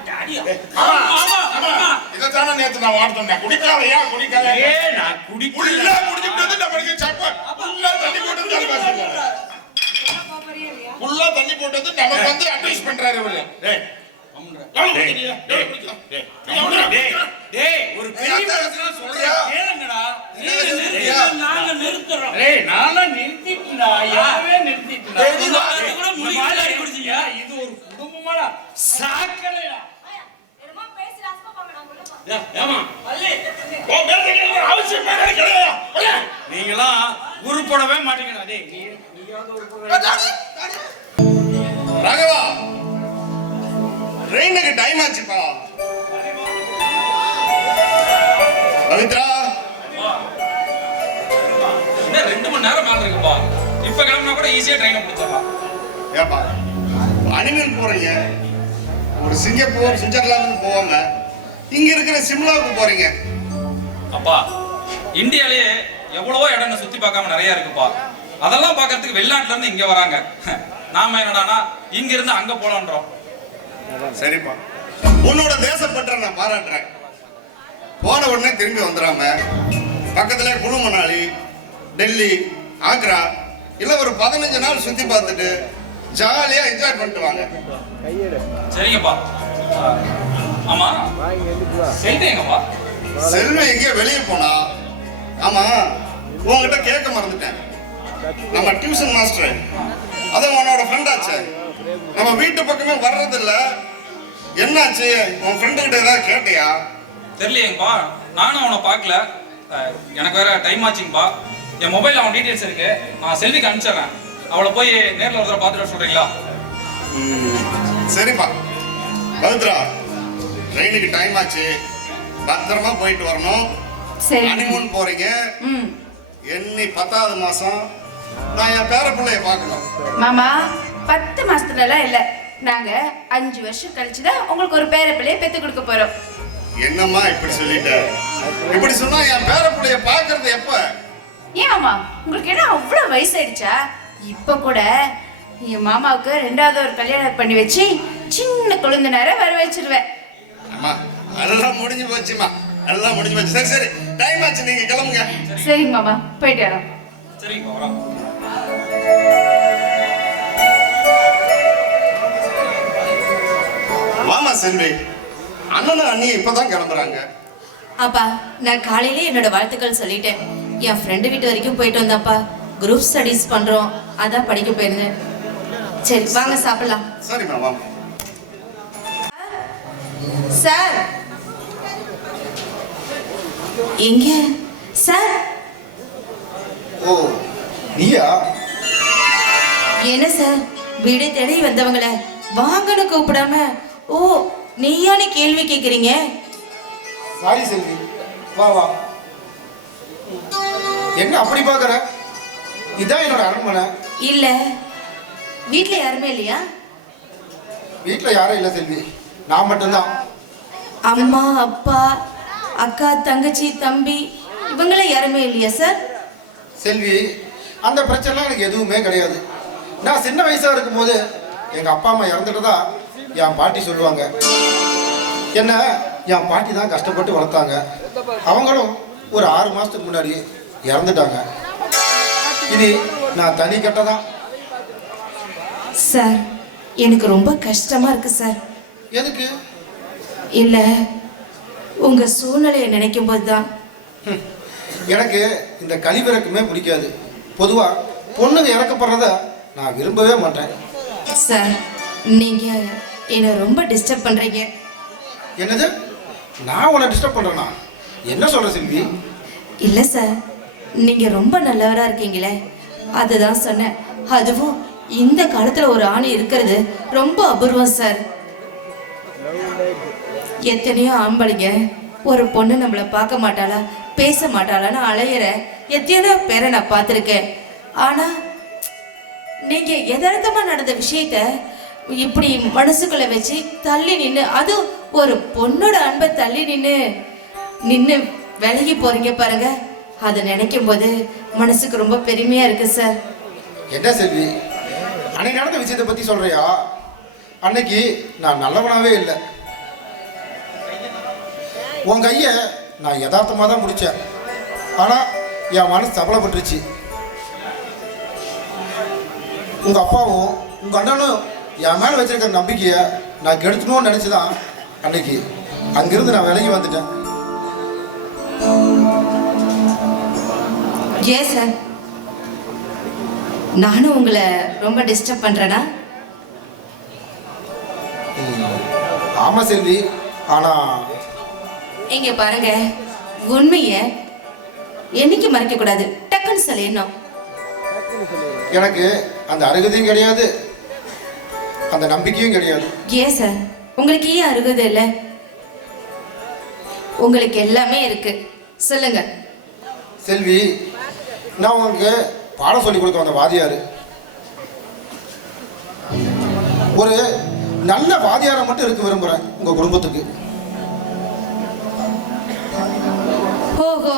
டாடியா? ஆமா ஆமா ஆமா. இதைத்தானே நேத்து நான் வார்த்தேன். குடிக்காதையா குடிக்காத. ஏய் நான் குடிக்கல. உள்ள குடிச்சிட்டு நம்மளுக்கு சப்ப உள்ள தண்ணி போட்டு தண்ணி பாசுங்க. உள்ள தண்ணி போட்டது நமக்கு வந்து அட்வைஸ் பண்றாரு இவரு. டேய் ஒரு பெரிய மனுஷனா சொல்றேன் கேளுங்கடா. நாங்க நிறுத்துறோம். டேய் நானா நிறுத்திட்டேன்டா. யாவே நிறுத்திட்டேன்டா. இது கூட முடியல குடிச்சீங்க. இது ஒரு குடும்பமாடா சாக்கலையா? என்னமோ பேசி ராஸ்மா பாங்க நான் உள்ள போ. ஏமா அல்லே ஓ பேசிக்க அவசியம் கிடையாது. நீங்களாம் உருப்படவே மாட்டீங்கடா. டேய் நீயாவது உருப்பட. ராகவா, ட்ரெயினுக்கு டைம் ஆச்சுப்பா. பவித்ரா, இன்னும் 2 மணி நேரம் மேல இருக்குப்பா. இப்ப கிளம்பினா கூட ஈஸியா ட்ரெயினை பிடிச்சிடலாம். ஏப்பா அனிமல் போறீங்க, ஒரு சிங்கப்பூர் சுவிட்சர்லாந்து போவாம இங்க இருக்கிற சிம்லாவுக்கு போறீங்க. அப்பா இந்தியாலயே எவ்வளவோ இடம் சுத்தி பார்க்காம நிறைய இருக்குப்பா. அதெல்லாம் பார்க்கறதுக்கு வெளிநாட்டுல இருந்து இங்க வராங்க. நாம என்னடானா இங்க இருந்து அங்க போலான்றோம். சரிப்பா, உன்னோட தேசப்பற்ற நான் பாராட்டுறேன். போன உடனே திரும்பி வந்துடாம பக்கத்துல குழு மணாலி, டெல்லி, ஆக்ரா இல்ல ஒரு 15 நாள் சுத்தி பார்த்துட்டு ஜாலியா என்ஜாய் பண்ணிட்டு வாங்க. சரிங்கப்பா. ஆமா செல்வி எங்கப்பா? செல்வி எங்கேயோ வெளியே போனா. ஆமா உங்ககிட்ட கேட்க மறந்துட்டேன். நம்ம டியூஷன் மாஸ்டர், அதான் உன்னோட ஃப்ரெண்ட் ஆச்சு, நம்ம வீட்டு பக்கமே வர்றது இல்ல. என்னாச்சு? உன் ஃப்ரெண்டு கிட்ட ஏதாவது கேட்டியா? தெரியலையேங்கப்பா, நானும் அவனை பார்க்கல. எனக்கு வேற டைம் ஆச்சுங்கப்பா. என் மொபைல் அவன் டீட்டெயில்ஸ் இருக்கு, நான் செல்விக்கு அனுப்பிச்சிடுறேன். அவளை போய் நேரில் ஒரு தடவை பார்த்துட்டு சொல்றீங்களா? சரிப்பா. பவித்ரா, ட்ரெயினுக்கு டைம் ஆச்சு, பத்திரமா போயிட்டு வரணும். சரி. ஹனிமூன் போறீங்க. எண்ணி 10வது மாசம் நான் என் பேர பிள்ளைய பார்க்கணும். மாமா 10 மாசத்துலலாம் இல்ல, நாங்க 5 வருஷம் கழிச்சுதான் உங்களுக்கு ஒரு பேர பிள்ளைய பெத்து கொடுக்க போறோம். என்னம்மா இப்படி சொல்லிட்ட? இப்படி சொன்னா என் பேர பிள்ளைய பார்க்கறது எப்ப? ஏன் மாமா, உங்களுக்கு என்ன அவ்வளவு வயசாயிடுச்சா? இப்ப கூட என் மாமாவுக்கு 2வது ஒரு கல்யாணம் பண்ணி வச்சு சின்ன குழந்தைனார வர வச்சிருவேன். அம்மா அதெல்லாம் முடிஞ்சு போச்சுமா, அதெல்லாம் முடிஞ்சு போச்சு. சரி சரி, டைம் ஆச்சு, நீங்க கிளம்புங்க. சரிங்க மாமா, போயிட்டு வரோம். சரிங்கப்பா வரோம். வாமா செல்வி, அண்ணனும் அண்ணி இப்பதான் கிளம்புறாங்க. அப்பா நான் காலையிலே என்னோட வாழ்த்துக்கள் சொல்லிட்டேன். என் ஃப்ரெண்டு வீட்டு வரைக்கும் போயிட்டு வந்தாப்பா. குரூப் ஸ்டடீஸ் பண்றோம், அதான் படிக்க போயிருந்தேன். சரி வாங்க சாப்பிடலாம். சரிம்மா வாமா. சார் எங்க சார்? ஓ நீயா? என்ன சார் வீடு தேடி வந்தவங்கள வாங்கன்னு கூப்பிடாம ஓ நீயானு கேள்வி கேக்குறீங்க? சாரி செல்வி, வா வா. என்ன அப்படி பாக்குற? இதான் என்னோட அரண்மனை. இல்ல வீட்ல யாருமே இல்லையா? வீட்டுல யாரும் இல்ல செல்வி, நான் மட்டும்தான். அம்மா அப்பா அக்கா தங்கச்சி தம்பி இவங்கள யாருமே இல்லையா சார்? செல்வி, அந்த பிரச்சனை எனக்கு எதுவுமே கிடையாது. நான் சின்ன வயசா இருக்கும்போது எங்க அப்பா அம்மா இறந்துட்டதா என் பாட்டி சொல்லுவாங்க. என்ன என் பாட்டி தான் கஷ்டப்பட்டு வளர்த்தாங்க. அவங்களும் ஒரு 6 மாசத்துக்கு முன்னாடி இறந்துட்டாங்க. இது நான் தனி கட்டதான். சார் எனக்கு ரொம்ப கஷ்டமா இருக்கு சார். எதுக்கு? இல்ல உங்க சூழ்நிலையை நினைக்கும் போதுதான். எனக்கு இந்த கழிவிறக்குமே பிடிக்காது. பொதுவா பொண்ணுங்க இறக்கப்படுறத நான் விரும்பவே மாட்டேன். சார், நீங்க என்ன ரொம்ப டிஸ்டர்ப் பண்றீங்க. என்னது? நான் உன்னை டிஸ்டர்ப் பண்றேனா? என்ன சொல்ற செல்வி? இல்ல சார், நீங்க ரொம்ப நல்லவரா இருக்கீங்களே, அதுதான் சொன்னேன். அதுவும் இந்த காலத்துல ஒரு ஆண் இருக்கிறது ரொம்ப அபூர்வம் சார். எத்தனையோ ஆம்பளைங்க ஒரு பொண்ணு நம்மளை பார்க்க மாட்டாளா, பேச மாட்டாளான்னு அலையிற எத்தனையோ பேரை நான் பார்த்துருக்கேன். ஆனா நீங்க யதார்த்தமா நடந்த விஷயத்த இப்படி மனசுக்குள்ள வச்சு தள்ளி நின்று, அது ஒரு பொண்ணோட அன்பை தள்ளி நின்று விலகி போறீங்க பாருங்க. அதை நினைக்கும் போது மனசுக்கு ரொம்ப பெருமையா இருக்கு சார். என்ன செல்வி, அன்னைக்கு நடந்த விஷயத்தை பத்தி சொல்றியா? அன்னைக்கு நான் நல்லவனாவே இல்லை. உன் கைய நான் யதார்த்தமாக தான் முடிச்சேன். ஆனா என் மனசு சபலப்பட்டுருச்சு. உங்க அப்பாவும் உங்க அண்ணனும் என் மேல வச்சிருக்கிற நம்பிக்கைய நான் கெடுத்துணும்னு நினைச்சுதான் அன்னைக்கு அங்கிருந்து நான் விலகி வந்துட்டேன். ஏன் சார், நானும் உங்களை ரொம்ப டிஸ்டர்ப் பண்றேனா? ஆமா செல்வி, ஆனா இங்க பாருங்க, உண்மைய என்னைக்கு மறைக்க கூடாது, டக்குன்னு சொல்லிடணும். எனக்கு அந்த அருகதையும் கிடையாது, அந்த நம்பிக்கையும் கிடையாது. ஏன் சார், உங்களுக்கு ஏன் அருகதை இல்லை? உங்களுக்கு எல்லாமே இருக்கு, சொல்லுங்க. செல்வி, நான் உங்களுக்கு பாடம் சொல்லி கொடுக்க வந்த வாதியாரு. ஒரு நல்ல வாதியாரை மட்டும் இருக்க விரும்புறேன் உங்க குடும்பத்துக்கு. ஓஹோ,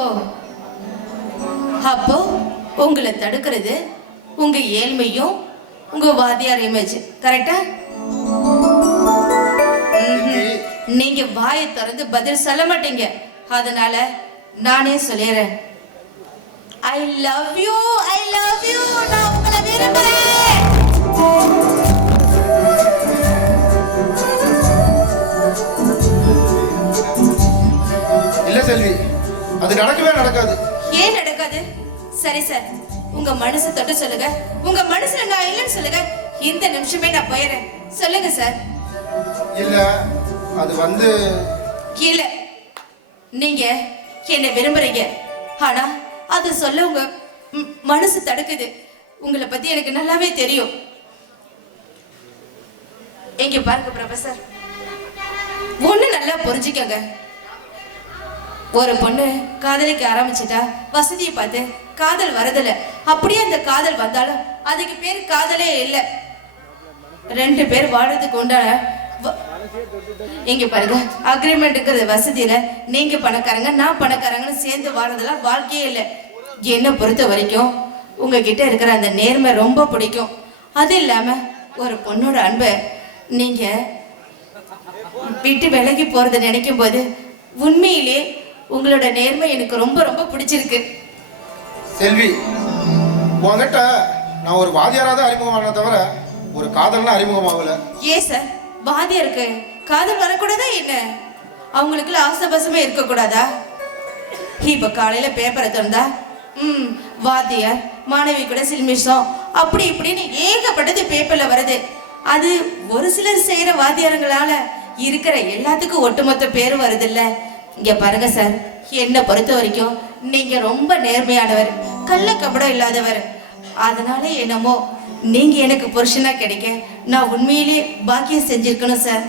அப்போ உங்களை தடுக்கிறது உங்க ஏழ்மையும் உங்க வாதியார் இமேஜ், கரெக்டா? நீங்க வாயை திறந்து பதில் சொல்ல மாட்டீங்க, அதனால நானே சொல்லிடுறேன். I love you, I love you. நான் உங்களை விரும்புறேன். இல்ல செல்வி, அது நடக்கவே நடக்காது. ஏன் நடக்காது? சரி சார், உங்க மனசு தொட்டு சொல்லுங்க. உங்க மனசுல நான் இல்லைன்னு சொல்லுங்க. இந்த நிமிஷமே நான் போயிடுறேன். சொல்லுங்க சார். இல்ல, அது வந்து இல்ல, நீங்க என்ன விரும்புறீங்க, ஆனா அது சொல்ல உங்க மனசு தடுக்குது. உங்களை பத்தி எனக்கு நல்லாவே தெரியும். எங்க பாருங்க ப்ரொஃபசர், ஒண்ணு நல்லா புரிஞ்சுக்கங்க. ஒரு பொண்ணு காதலிக்க ஆரம்பிச்சுட்டா வசதியை பார்த்து காதல் வரதில்ல. அப்படியே அந்த காதல் வந்தாலும் அதுக்கு பேர் காதலே இல்லை. ரெண்டு பேர் வாழறதுக்கு உண்டான இங்க பாருங்க, அக்ரிமெண்ட்டுங்கிறது வசதியில நீங்க பணக்காரங்க நான் பணக்காரங்கன்னு சேர்ந்து வாழறதெல்லாம் வாழ்க்கையே இல்லை. என்னை பொறுத்த வரைக்கும் உங்ககிட்ட இருக்கிற அந்த நேர்மை ரொம்ப பிடிக்கும். அது இல்லாம ஒரு பொண்ணோட அன்பை நீங்க விட்டு விலகி போறதை நினைக்கும் போது உண்மையிலே உங்களோட நேர்மை எனக்கு ரொம்ப ரொம்ப பிடிச்சிருக்கு. செல்வி, உங்ககிட்ட நான் ஒரு வாதியாரா தான் அறிமுகமான தவிர ஒரு காதல்னா அறிமுகமாகல. ஏன் சார், வாதியாருக்கு காதல் வரக்கூடாதா என்ன? அவங்களுக்குள்ள ஆசபாசமே இருக்கக்கூடாதா? இப்ப காலையில பேப்பரை திறந்தா வாத்தியார் மாணவி கூட சில்மிஷம் அப்படி இப்படின்னு ஏகப்பட்டது பேப்பர்ல வருது. அது ஒரு சிலர் செய்யற வாத்தியாரங்களால இருக்கிற எல்லாத்துக்கும் ஒட்டுமொத்த பேரு வருது இல்ல. இங்க பாருங்க சார், என்னை பொறுத்த வரைக்கும் நீங்க ரொம்ப நேர்மையானவர், கள்ள கபடம் இல்லாதவர். அதனால என்னமோ நீங்க எனக்கு புருஷனா கிடைக்க நான் உண்மையிலே பாக்கியம் செஞ்சிருக்கணும் சார்.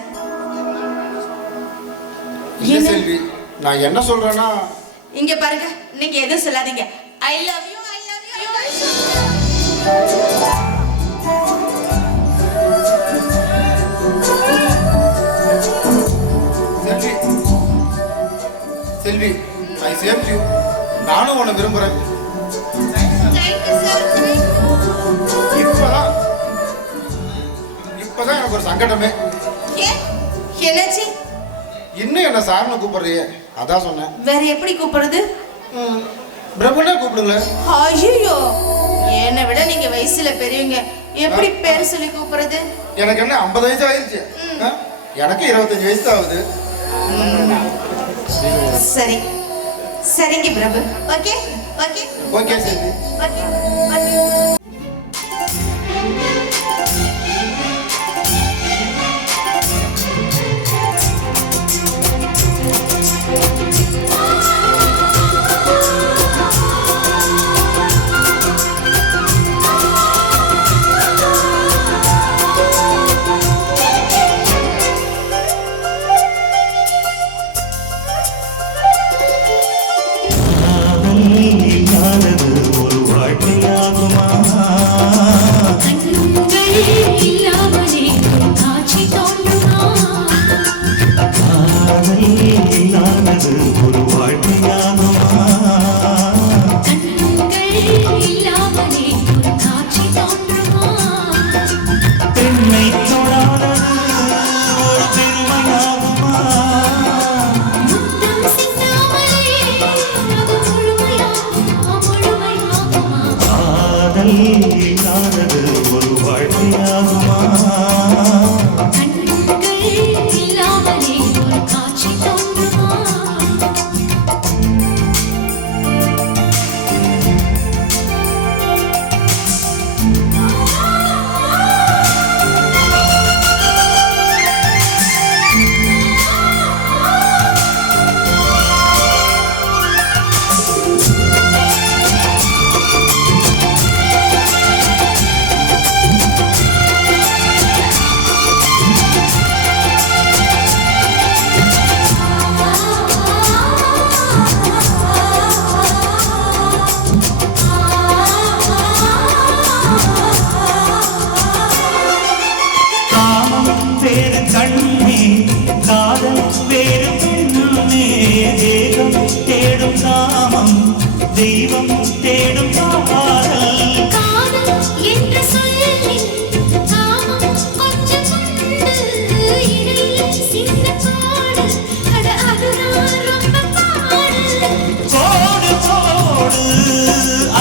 செல்வி, நான் என்ன சொல்றேன்னா, இங்க பாருங்க, நீங்க எதுவும் சொல்லாதீங்க. I love you, I love you. Selvi, Selvi, I saved you. நானும் உன்னை விரும்புறேன். இப்பதான் எனக்கு ஒரு சங்கடமே. என்னாச்சு? இன்னும் என்ன சார்னு கூப்பிடுறியே, அதான் சொன்னேன். வேற எப்படி கூப்பிடுறது? பிரபுனே கூப்பிடுங்க. ஐயோ, என்னை விட நீங்க வயசுல பெரியவங்க, எப்படி பேர் சொல்லி கூப்பிடுறது? எனக்கு என்ன 50 வயசு ஆயிடுச்சு. எனக்கு 25 வயசு தான் ஆகுது. சரி சரிங்க Prabhu. Okay okay okay Selvi. Okay okay. ஒரு வாழ்க்கையாகுமா இல்லாமலே காட்சி தோன்றுமா காதல் இல்லாதது ஒரு வாழ்க்கையாகுமா கண்கள் இல்லாமலே காட்சி தோன்றுமா பெண்ணை தொடாதது ஒரு பெருமையாகுமா முத்தம் சிந்தாமலே அது முழுமையாகுமா காதல் இல்லாதது ஒரு வாழ்க்கையாகுமா கண்கள் இல்லாமலே ஒரு காட்சி தோன்றுமா காமம் வேறு கண்ணே காதல் வேறு பெண்ணே தேகம் தேடும் காமம் தெய்வம் தேடும் காதல் காதல் என்ற சொல்லில் காமம் கொஞ்சம் உண்டு இடையில் சின்ன பாடு அட அதுதான் ரொம்ப பாடு கோடு கோடு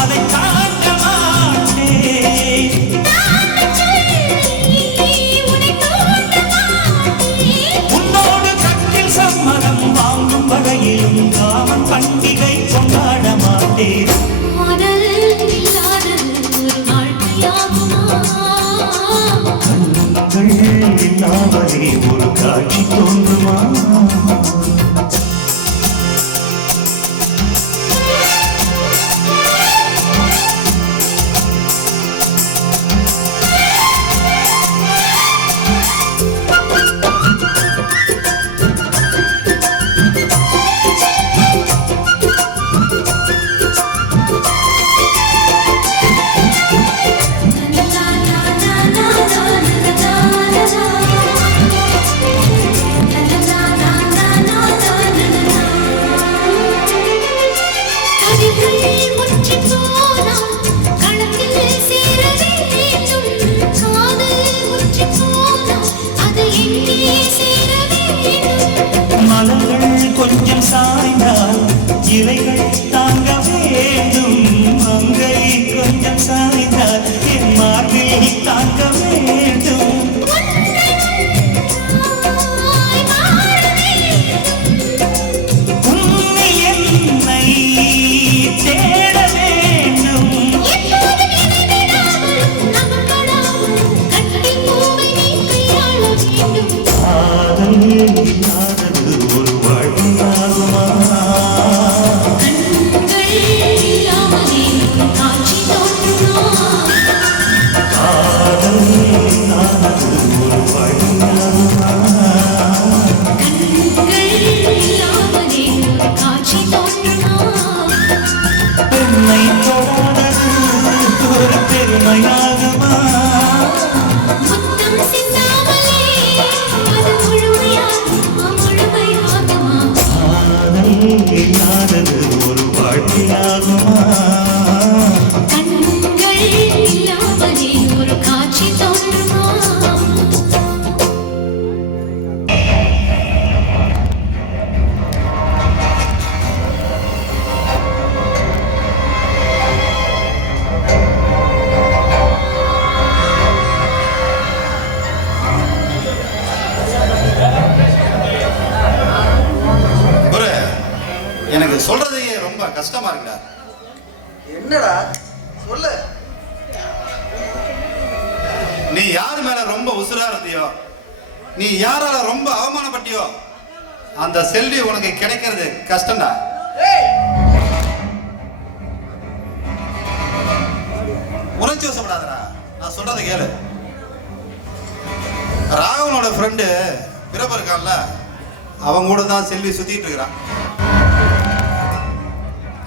அதை காட்ட மாட்டேன் உன்னோடு கட்டில் சம்மதம் வாங்கும் வகையிலும் காமன் பண்டிகை கொண்டாட மாட்டேன் காதல் இல்லாதது ஒரு வாழ்க்கையாகுமா கண்கள் இல்லாமலே ஒரு காட்சி தோன்றுமா மலர்கள் கொஞ்சம் சாய்ந்தால் இலைகள் தாங்க வேண்டும் மங்கை கொஞ்சம் சாய்ந்தால் என் மார்பில் தாங்க வேண்டும் உன்னை என்னை தேட வேண்டும் காதல் இல்லாதது ஒரு வாழ்க்கையாகுமா கண்கள் இல்லாமலே காட்சி தோன்றுமா காதல் இல்லாதது ஒரு வாழ்க்கையாகுமா கண்கள் இல்லாமலே காட்சி தோன்றுமா பெண்ணை தொடாதது ஒரு பெருமையாகுமா முத்தம் சிந்தாமலே அது முழுமையாகுமா எனக்கு சொல்றதுக்கே ரொம்ப கஷ்டமா இருக்குடா. என்னடா சொல்லு. நீ யார் மேல ரொம்ப உசுரா இருந்தியோ, நீ யாரால ரொம்ப அவமானப்பட்டியோ, அந்த செல்வி உனக்கு கிடைக்கிறது கஷ்டம்டா. உணர்ச்சி வசப்படாதடா, நான் சொல்றதை கேளு. ராவனோட ஃப்ரெண்டு பிரபு இருக்கான்ல, அவன் கூட தான் செல்வி சுத்திட்டு இருக்கிறான்.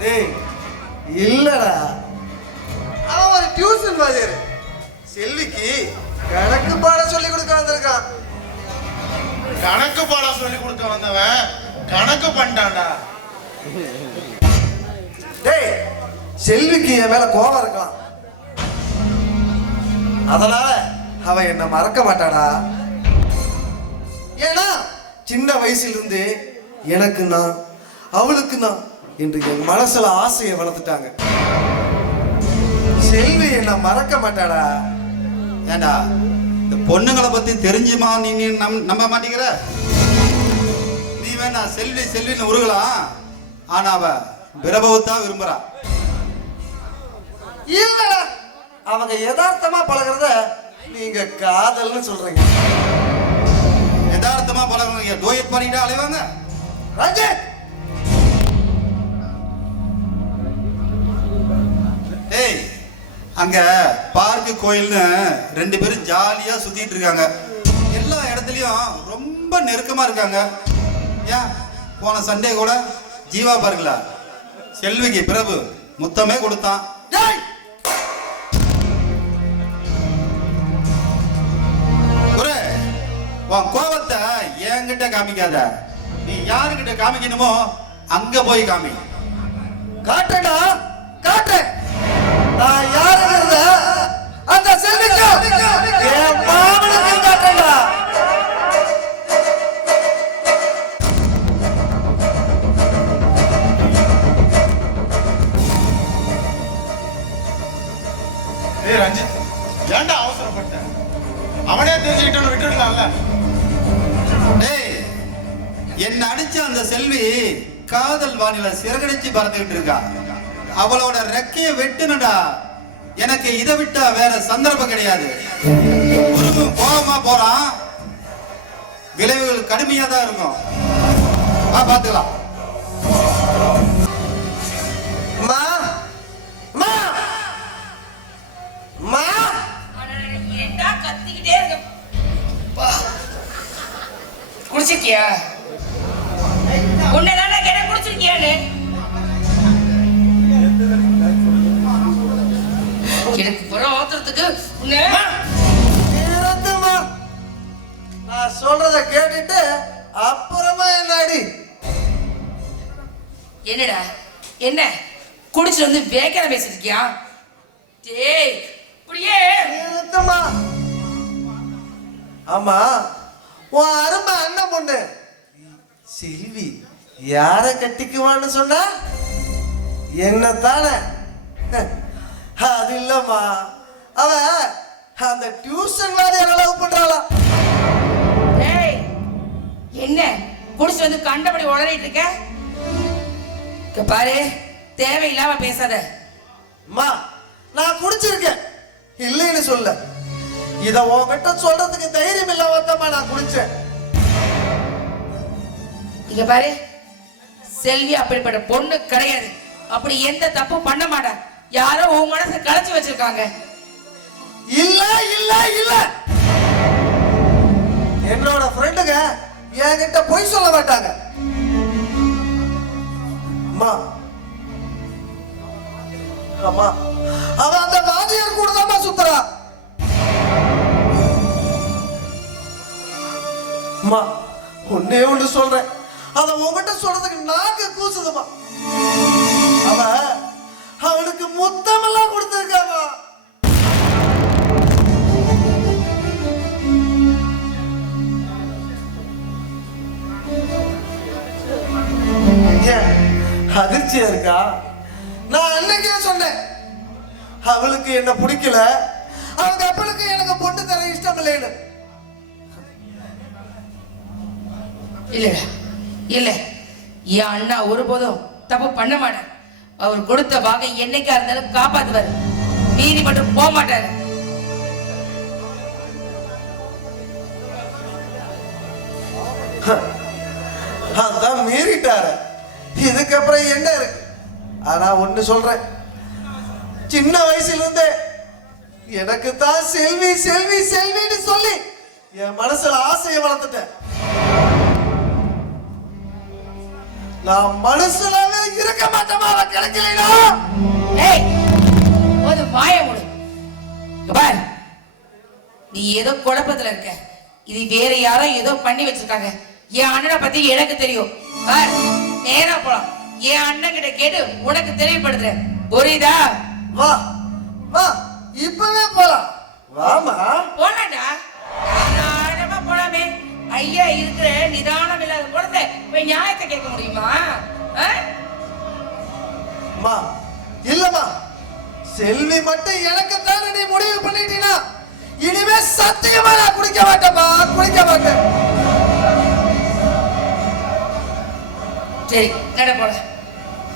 டேய் இல்லடா, அவன் ஒரு டியூஷன் வாத்தியார் செல்விக்கு கணக்கு பாடம் சொல்லி கொடுக்க வந்திருக்கான். கணக்கு பாடம் சொல்லி கொடுக்க வந்தவன் கணக்கு பண்ணிட்டான்டா. டேய் செல்விக்கு என் மேல கோபம் இருக்கலாம், அதனால அவ என்ன மறக்க மாட்டாடா. ஏன்னா சின்ன வயசுல இருந்து எனக்கு நான் அவளுக்கு நான் என்று என் மனசுல ஆசையை வளர்த்துட்டாங்க. செல்வி என்ன மறக்க மாட்டாடா. ஏண்டா இந்த பொண்ணுங்களை பத்தி தெரிஞ்சுமா நீ நம்ப மாட்டேங்கிற? நீ வேணா செல்வி செல்வின்னு உருகலாம், ஆனா அவ பிரபவத்தான் விரும்புறா. இல்லடா, அவங்க யதார்த்தமா பழகிறத நீங்க காதல்னு சொல்றீங்க. யதார்த்தமா பழகிறவங்க டோயட் பண்ணிட்டா அலைவாங்க. ரஞ்சித், டேய் அங்க பார்க்கு கோயில்னு 2 பேரும் ஜாலியா சுத்திட்டு இருக்காங்க. எல்லா இடத்துலயும் ரொம்ப நெருக்கமா இருக்காங்க. ஏன் போன சண்டே கூட ஜீவா பார்க்கல செல்விக்கு பிரபு முத்தமே கொடுத்தான். உன் கோபத்தை என்கிட்ட காமிக்காத, நீ யாருக்கிட்ட காமிக்கணுமோ அங்க போய் காமி. காட்டுடா காட்டு, நான் யாருங்கிறத அந்த செல்விக்கு என் மாமனுக்கு காட்டுடா. ஏய் ரஞ்சித், ஏன்டா அவசரப்பட்ட? அவனே தெரிஞ்சுக்கிட்டான்னு விட்டுடலாம்ல. டேய் என்ன அடிச்ச அந்த செல்வி காதல் வானில சிறகடிச்சு பறந்துகிட்டு இருக்கா. அவளோட ரெக்கைய வெட்டுனடா. எனக்கு இதை விட்டா வேற சந்தர்ப்பம் கிடையாது. கோபமா போறான், விளைவுகள் கடுமையா தான் இருக்கும். பாத்துக்கலாம். கத்திக்கிட்டே இருக்க. குடிச்சிருக்கியா? உன்னதான கேட்ட குடிச்சிருக்கியான்னு. எனக்கு புறம் ஓத்துறதுக்கு நான் சொல்றத கேட்டுட்டு அப்புறமா என்னடி? என்னடா என்ன குடிச்சிட்டு வந்து வேக்கற பேசிட்டு இருக்கியா? டேய் புடியே நிறுத்துமா. ஆமா, உன் அருமை அண்ணன் பொண்ணு செல்வி யார கட்டிக்குவான்னு சொன்னா என்ன தானே? அது இல்லம்மா, அவ அந்த டியூஷன் வாரியார லவ் பண்றாளா. ஏய் என்ன குடிச்சு வந்து கண்டபடி உளறிட்டு இருக்க? பாரு, தேவையில்லாம பேசாத. அம்மா நான் குடிச்சிருக்கேன் இல்லைன்னு சொல்ல, இத உன்கிட்ட சொல்றதுக்கு தைரியம் இல்லாம தான் நான் குடிச்சேன். இங்க பாரு, செல்வி அப்படிப்பட்ட பொண்ணு கிடையாது. அப்படி எந்த தப்பு பண்ண மாட்டா. யாரோ உன் மனசை கலைச்சு வச்சிருக்காங்க. இல்ல இல்ல இல்ல, என்னோட ஃப்ரெண்டுங்க என்கிட்ட பொய் சொல்ல மாட்டாங்க. அம்மா அம்மா, அவ அந்த வாதியார் கூட தான் சுத்துறா. அம்மா ஒன்னே ஒன்று சொல்றேன், அத உங்ககிட்ட சொல்றதுக்கு நாக்கு கூசுதுமா. அவ அவனுக்கு முத்தமெல்லாம் கொடுத்திருக்காமா. அதிர்ச்சியா இருக்கா? நான் அன்னைக்கே சொன்னேன், அவளுக்கு என்ன பிடிக்கல, அவங்க அப்பனுக்கு எனக்கு பொண்ணு தர இஷ்டம் இல்லைன்னு. இல்ல இல்ல, என் அண்ணா ஒருபோதும் தப்பு பண்ண மாட்டார். அவர் கொடுத்த வாகை என்னைக்கா இருந்தாலும் காப்பாத்துவார். மீறி மட்டும் போக மாட்டாரு. அதான் மீறிட்டாரு. இதுக்கப்புறம் என்ன இருக்கு? ஆனா ஒண்ணு சொல்றேன், சின்ன வயசுல இருந்தே எனக்கு தான் செல்வி செல்வி செல்வின்னு சொல்லி என் மனசுல ஆசையை வளர்த்துட்டேன். நான் மனசுலவே இருக்க மாட்டேமா அவ கிடைக்கலைனா. ஏய், ஒரு வாய மூடு. பார், நீ ஏதோ குழப்பத்துல இருக்க. இது வேற யாரோ ஏதோ பண்ணி வச்சிருக்காங்க. என் அண்ணனை பத்தி எனக்கு தெரியும். பார், நேரா போலாம். என் அண்ணன் கிட்ட கேட்டு உனக்கு தெரியப்படுத்துறேன். புரியுதா? வா வா, இப்பவே போலாம். வாமா. போலாம்டா, தாராளமா போலாமே. ஐயா இருக்கிற நிதானம் இல்லாத குழந்தை போய் நியாயத்தை கேட்க முடியுமா? மா இல்லம்மா, செல்வி மட்டும் எனக்கு தானே நீ முடிவு பண்ணிட்டீனா, இனிமே சத்தியமா நான் குடிக்க மாட்டேமா, குடிக்க மாட்டேன். சரி, நட போல.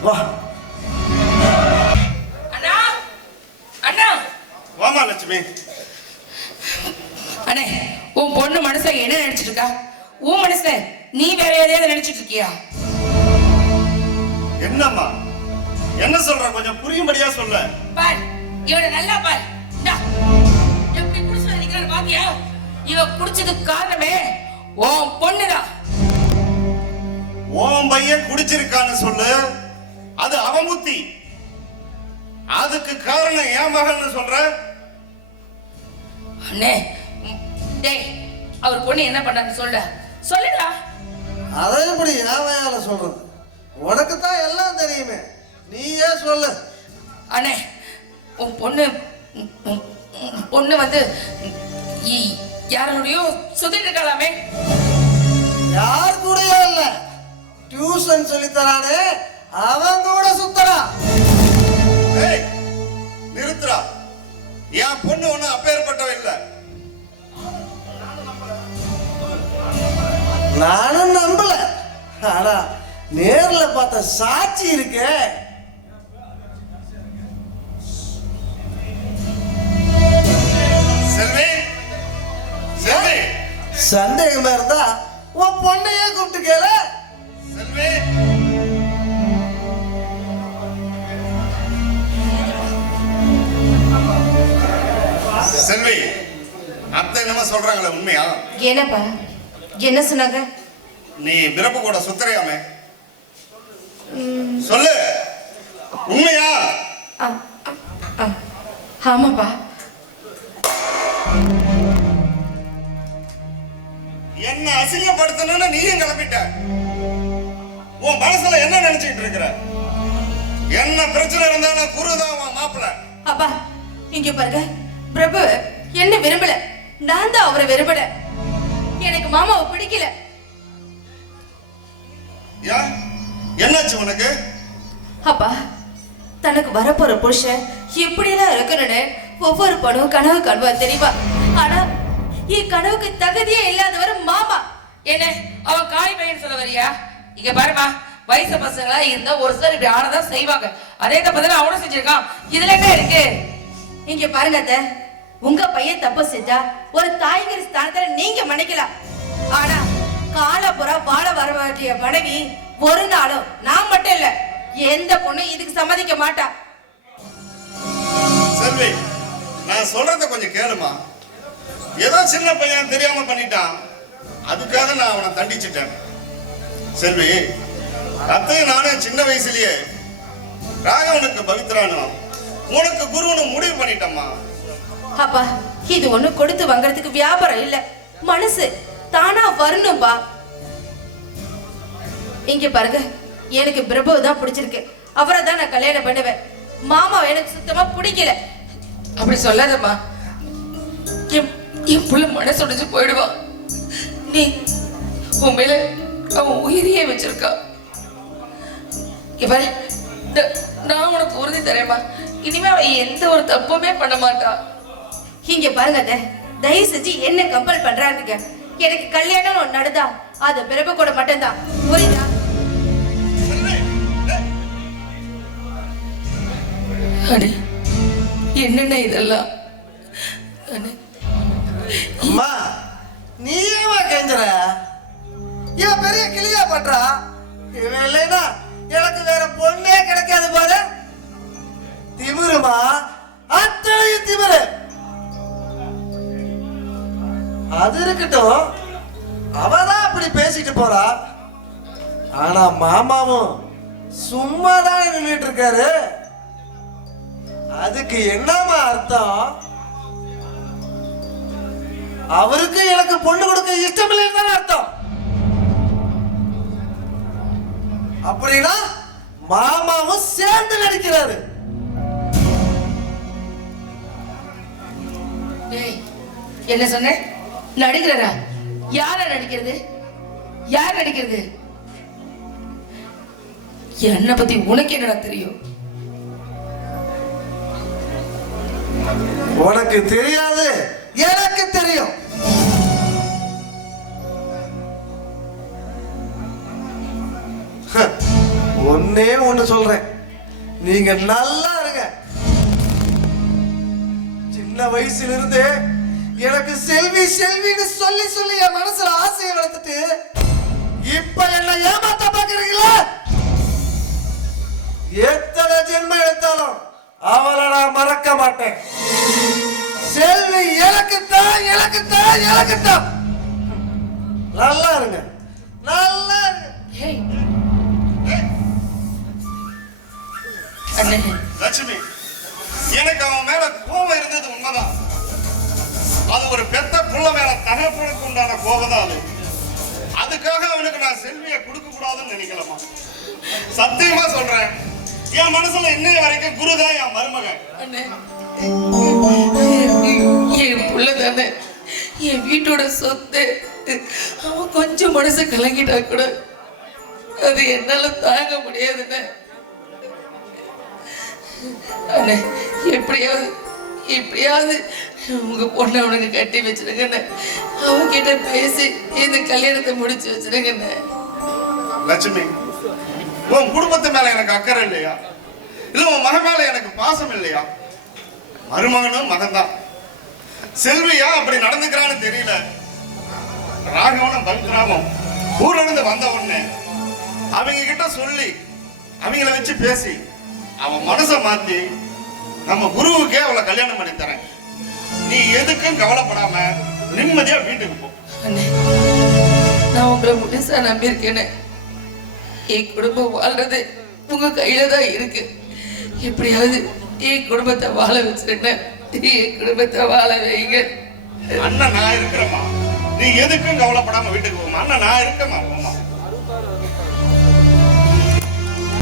வா. அண்ணா, அண்ணா. வாமா லட்சுமி. அண்ணே, உன் பொண்ணு மனசுல என்ன நினைச்சிட்டு இருக்கா? உன் மனசுல நீ வேற எதையாவது நினைச்சிட்டு இருக்கியா? என்னம்மா என்ன சொல்ற? கொஞ்சம் புரியும்படியா சொல்ல. பார், இவனை நல்லா பார். எப்படி குடிச்சு நிக்கிறான்னு பாத்தியா? இவ குடிச்சதுக்கு காரணமே உன் பொண்ணுதான். உன் பையன் குடிச்சிருக்கான்னு சொல்லு, அது அவன் புத்தி. அதுக்கு காரணம் என் மகன்னு சொல்ற. அண்ணே, டேய், அவர் பொண்ணு என்ன பண்றான்னு சொல்லுடா. அதை எப்படி என் வயால சொல்றது? உனக்கு தான் எல்லாம் தெரியுமே, நீயே சொல்லு. அண்ணே, உன் பொண்ணு வந்து யாரோடையோ சுத்திட்டு இருக்கலாமே. யார் கூடயோ இல்ல, டியூஷன் சொல்லி தரானே அவன் கூட சுத்தரா. நிறுத்துறா. என் பொண்ணு ஒண்ணு அப்பேற்பட்டவ இல்ல. நானும் நம்பல, ஆனா நேர்ல பார்த்த சாட்சி இருக்கே. செல்வி, செல்வி, சந்தேகமா இருந்தா உன் பொண்ணையே கூப்பிட்டு கேளு. செல்வி, செல்வி, அத்தை என்னமா சொல்றாங்களே உண்மையா? என்னப்பா, என்ன சொன்னாங்க? நீ பிறப்பு கூட சுத்தரையாமே, சொல்லு, உண்மையா? ஆமாப்பா. என்ன அசிங்கப்படுத்தணும்னு நீயும் கிளம்பிட்ட. உன் மனசுல என்ன நினைச்சிட்டு இருக்கிற? என்ன பிரச்சனை இருந்தாலும் குருதான் உன் மாப்பிள்ள. அப்பா, இங்க பாருங்க, பிரபு என்ன விரும்பல, நான் தான் அவரை விரும்பல. எனக்கு மாமாவை பிடிக்கல. என்னாச்சு உனக்கு? அப்பா, தனக்கு வரப்போற புருஷன் எப்படியெல்லாம் இருக்கணும்னு ஒவ்வொரு படம் கனவு காணுவா தெரியுமா? ஆனா என் கனவுக்கு தகுதியே இல்லாதவர் மாமா. என்ன அவன் காளி பையன் சொல்ல வரியா? இங்க பாருமா, வயசு பசங்களா இருந்தா ஒரு சிலர் இப்படி ஆனதான் செய்வாங்க. அதே தப்பு அவனும் செஞ்சிருக்கான். இதுல என்ன இருக்கு? இங்க பாருங்க அத்தை, உங்க பையன் தப்பு செஞ்சா ஒரு தாய்கிற ஸ்தானத்துல நீங்க மன்னிக்கலாம். ஆனா காலப்புறா வாழ வர வேண்டிய மனைவி ஒரு நாளும் நான் மட்டும் இல்ல, எந்த பொண்ணும் இதுக்கு சம்மதிக்க மாட்டா. செல்வி, நான் சொல்றத கொஞ்சம் கேளுமா. ஏதோ சின்ன பையன் தெரியாம பண்ணிட்டான், அதுக்காக நான் அவனை தண்டிச்சிட்டேன். செல்வி, அத்தையும் நானும் சின்ன வயசுலயே ராகவனுக்கு பவித்ரானும் உனக்கு குருன்னு முடிவு பண்ணிட்டம்மா. அப்பா, இது ஒண்ணு கொடுத்து வாங்கறதுக்கு வியாபாரம் இல்ல, மனசு தானா வரணும்பா. இங்க பாருங்க, எனக்கு பிரபு தான் பிடிச்சிருக்கு, அவரை தான் நான் கல்யாணம் பண்ணுவேன். மாமா எனக்கு சுத்தமா பிடிக்கல. அப்படி சொல்லாதம்மா, என் புள்ள மனசு உடைஞ்சு போயிடுவான். நீ உன் மேல அவன் உயிரியே வச்சிருக்கா. இவன் நான் உனக்கு உறுதி தரேம்மா, இனிமே அவன் எந்த ஒரு தப்புமே பண்ண மாட்டான். இங்க பாருங்க, தயவு செஞ்சு என்ன கம்பல் பண்றாங்க. எனக்கு கல்யாணம் நடந்தா அது பிரபு கூட மட்டும்தான், புரியுதா? அண்ணே என்னென்ன இதெல்லாம் அண்ணே? அம்மா நீ ஏமா கெஞ்சற? இவன் பெரிய கிளியா பண்றா. இவன் இல்லைன்னா எனக்கு வேற பொண்ணே கிடைக்காது பாரு. திமிருமா, அத்தனையும் திமிரு. அது இருக்கட்டும், அவதான் அப்படி பேசிட்டு போறா. ஆனா மாமாவும் சும்மாதான் நின்றுட்டு இருக்காரு. அதுக்கு என்னமா அர்த்தம்? அவருக்கு எனக்கு பொண்ணு கொடுக்க இஷ்டம் இல்லைன்னு அர்த்தம். அப்படின்னா மாமாவும் சேர்ந்து நடிக்கிறாரு. என்ன சொன்ன? நடிக்கிறா? யார நடிக்கிறது? யார் நடிக்கிறது? என்ன பத்தி உனக்கு என்னடா தெரியும்? உனக்கு தெரியாது, எனக்கு தெரியும். ஒன்னே ஒண்ணு சொல்றேன், நீங்க நல்லா இருங்க. சின்ன வயசுல இருந்து எனக்கு செல்வி செல்வின்னு சொல்லி சொல்லி என் மனசுல ஆசையை வளர்த்துட்டு இப்ப என்ன ஏமாத்த பாக்குறீங்களா? எத்தனை ஜென்மம் எடுத்தாலும் அவளை நான் மறக்க மாட்டேன். செல்வி எனக்குத்தான், எனக்குத்தான், எனக்குத்தான். நல்லா இருங்க, நல்லா இருங்க. லட்சுமி, எனக்கு அவன் மேல கோபம் இருந்தது உண்மைதான். அது ஒரு பெத்த புள்ள மேல தகப்பனுக்கு உண்டான கோபம் தான் அது. அதுக்காக அவனுக்கு நான் செல்வியை கொடுக்க கூடாதுன்னு நினைக்கலாமா? சத்தியமா சொல்றேன், என் மனசுல இன்னைய வரைக்கும் குருதான் என் மருமகன். என் புள்ள தானே, என் வீட்டோட சொத்து. அவன் கொஞ்சம் மனசு கலங்கிட்டா கூட அது என்னால தாங்க முடியாதுன்னு. அண்ணே, எப்படியாவது எப்படியாவது உங்க பொண்ணை அவனுக்கு கட்டி வச்சிருங்கண்ணே. அவன்கிட்ட பேசி இந்த கல்யாணத்தை முடிச்சு வச்சிருங்கண்ணே. லட்சுமி, உன் குடும்பத்து மேல எனக்கு அக்கறை இல்லையா? இல்ல உன் மகன் மேல எனக்கு பாசம் இல்லையா? மருமகனும் மகன்தான். செல்வியா அப்படி நடந்துக்கிறான்னு தெரியல. ராகவனும் பவித்ராவும் ஊர்ல இருந்து வந்த உடனே அவங்க கிட்ட சொல்லி அவங்கள வச்சு பேசி அவன் மனசை மாத்தி நம்ம குருவுக்கே அவளை கல்யாணம் பண்ணி தரேன். நீ எதுக்கும் கவலைப்படாம நிம்மதியா வீட்டுக்கு போ. நான் உங்களை முழுசா நம்பியிருக்கேன்னு. என் குடும்பம் வாழ்றது உங்க கையில தான் இருக்கு. எப்படியாவது என் குடும்பத்தை வாழ வச்சிருக்கேன். என் குடும்பத்தை வாழ வைங்க. அண்ணன் நான் இருக்கிறேம்மா, நீ எதுக்கும் கவலைப்படாம வீட்டுக்கு போமா. அண்ணன் நான் இருக்கேம்மா.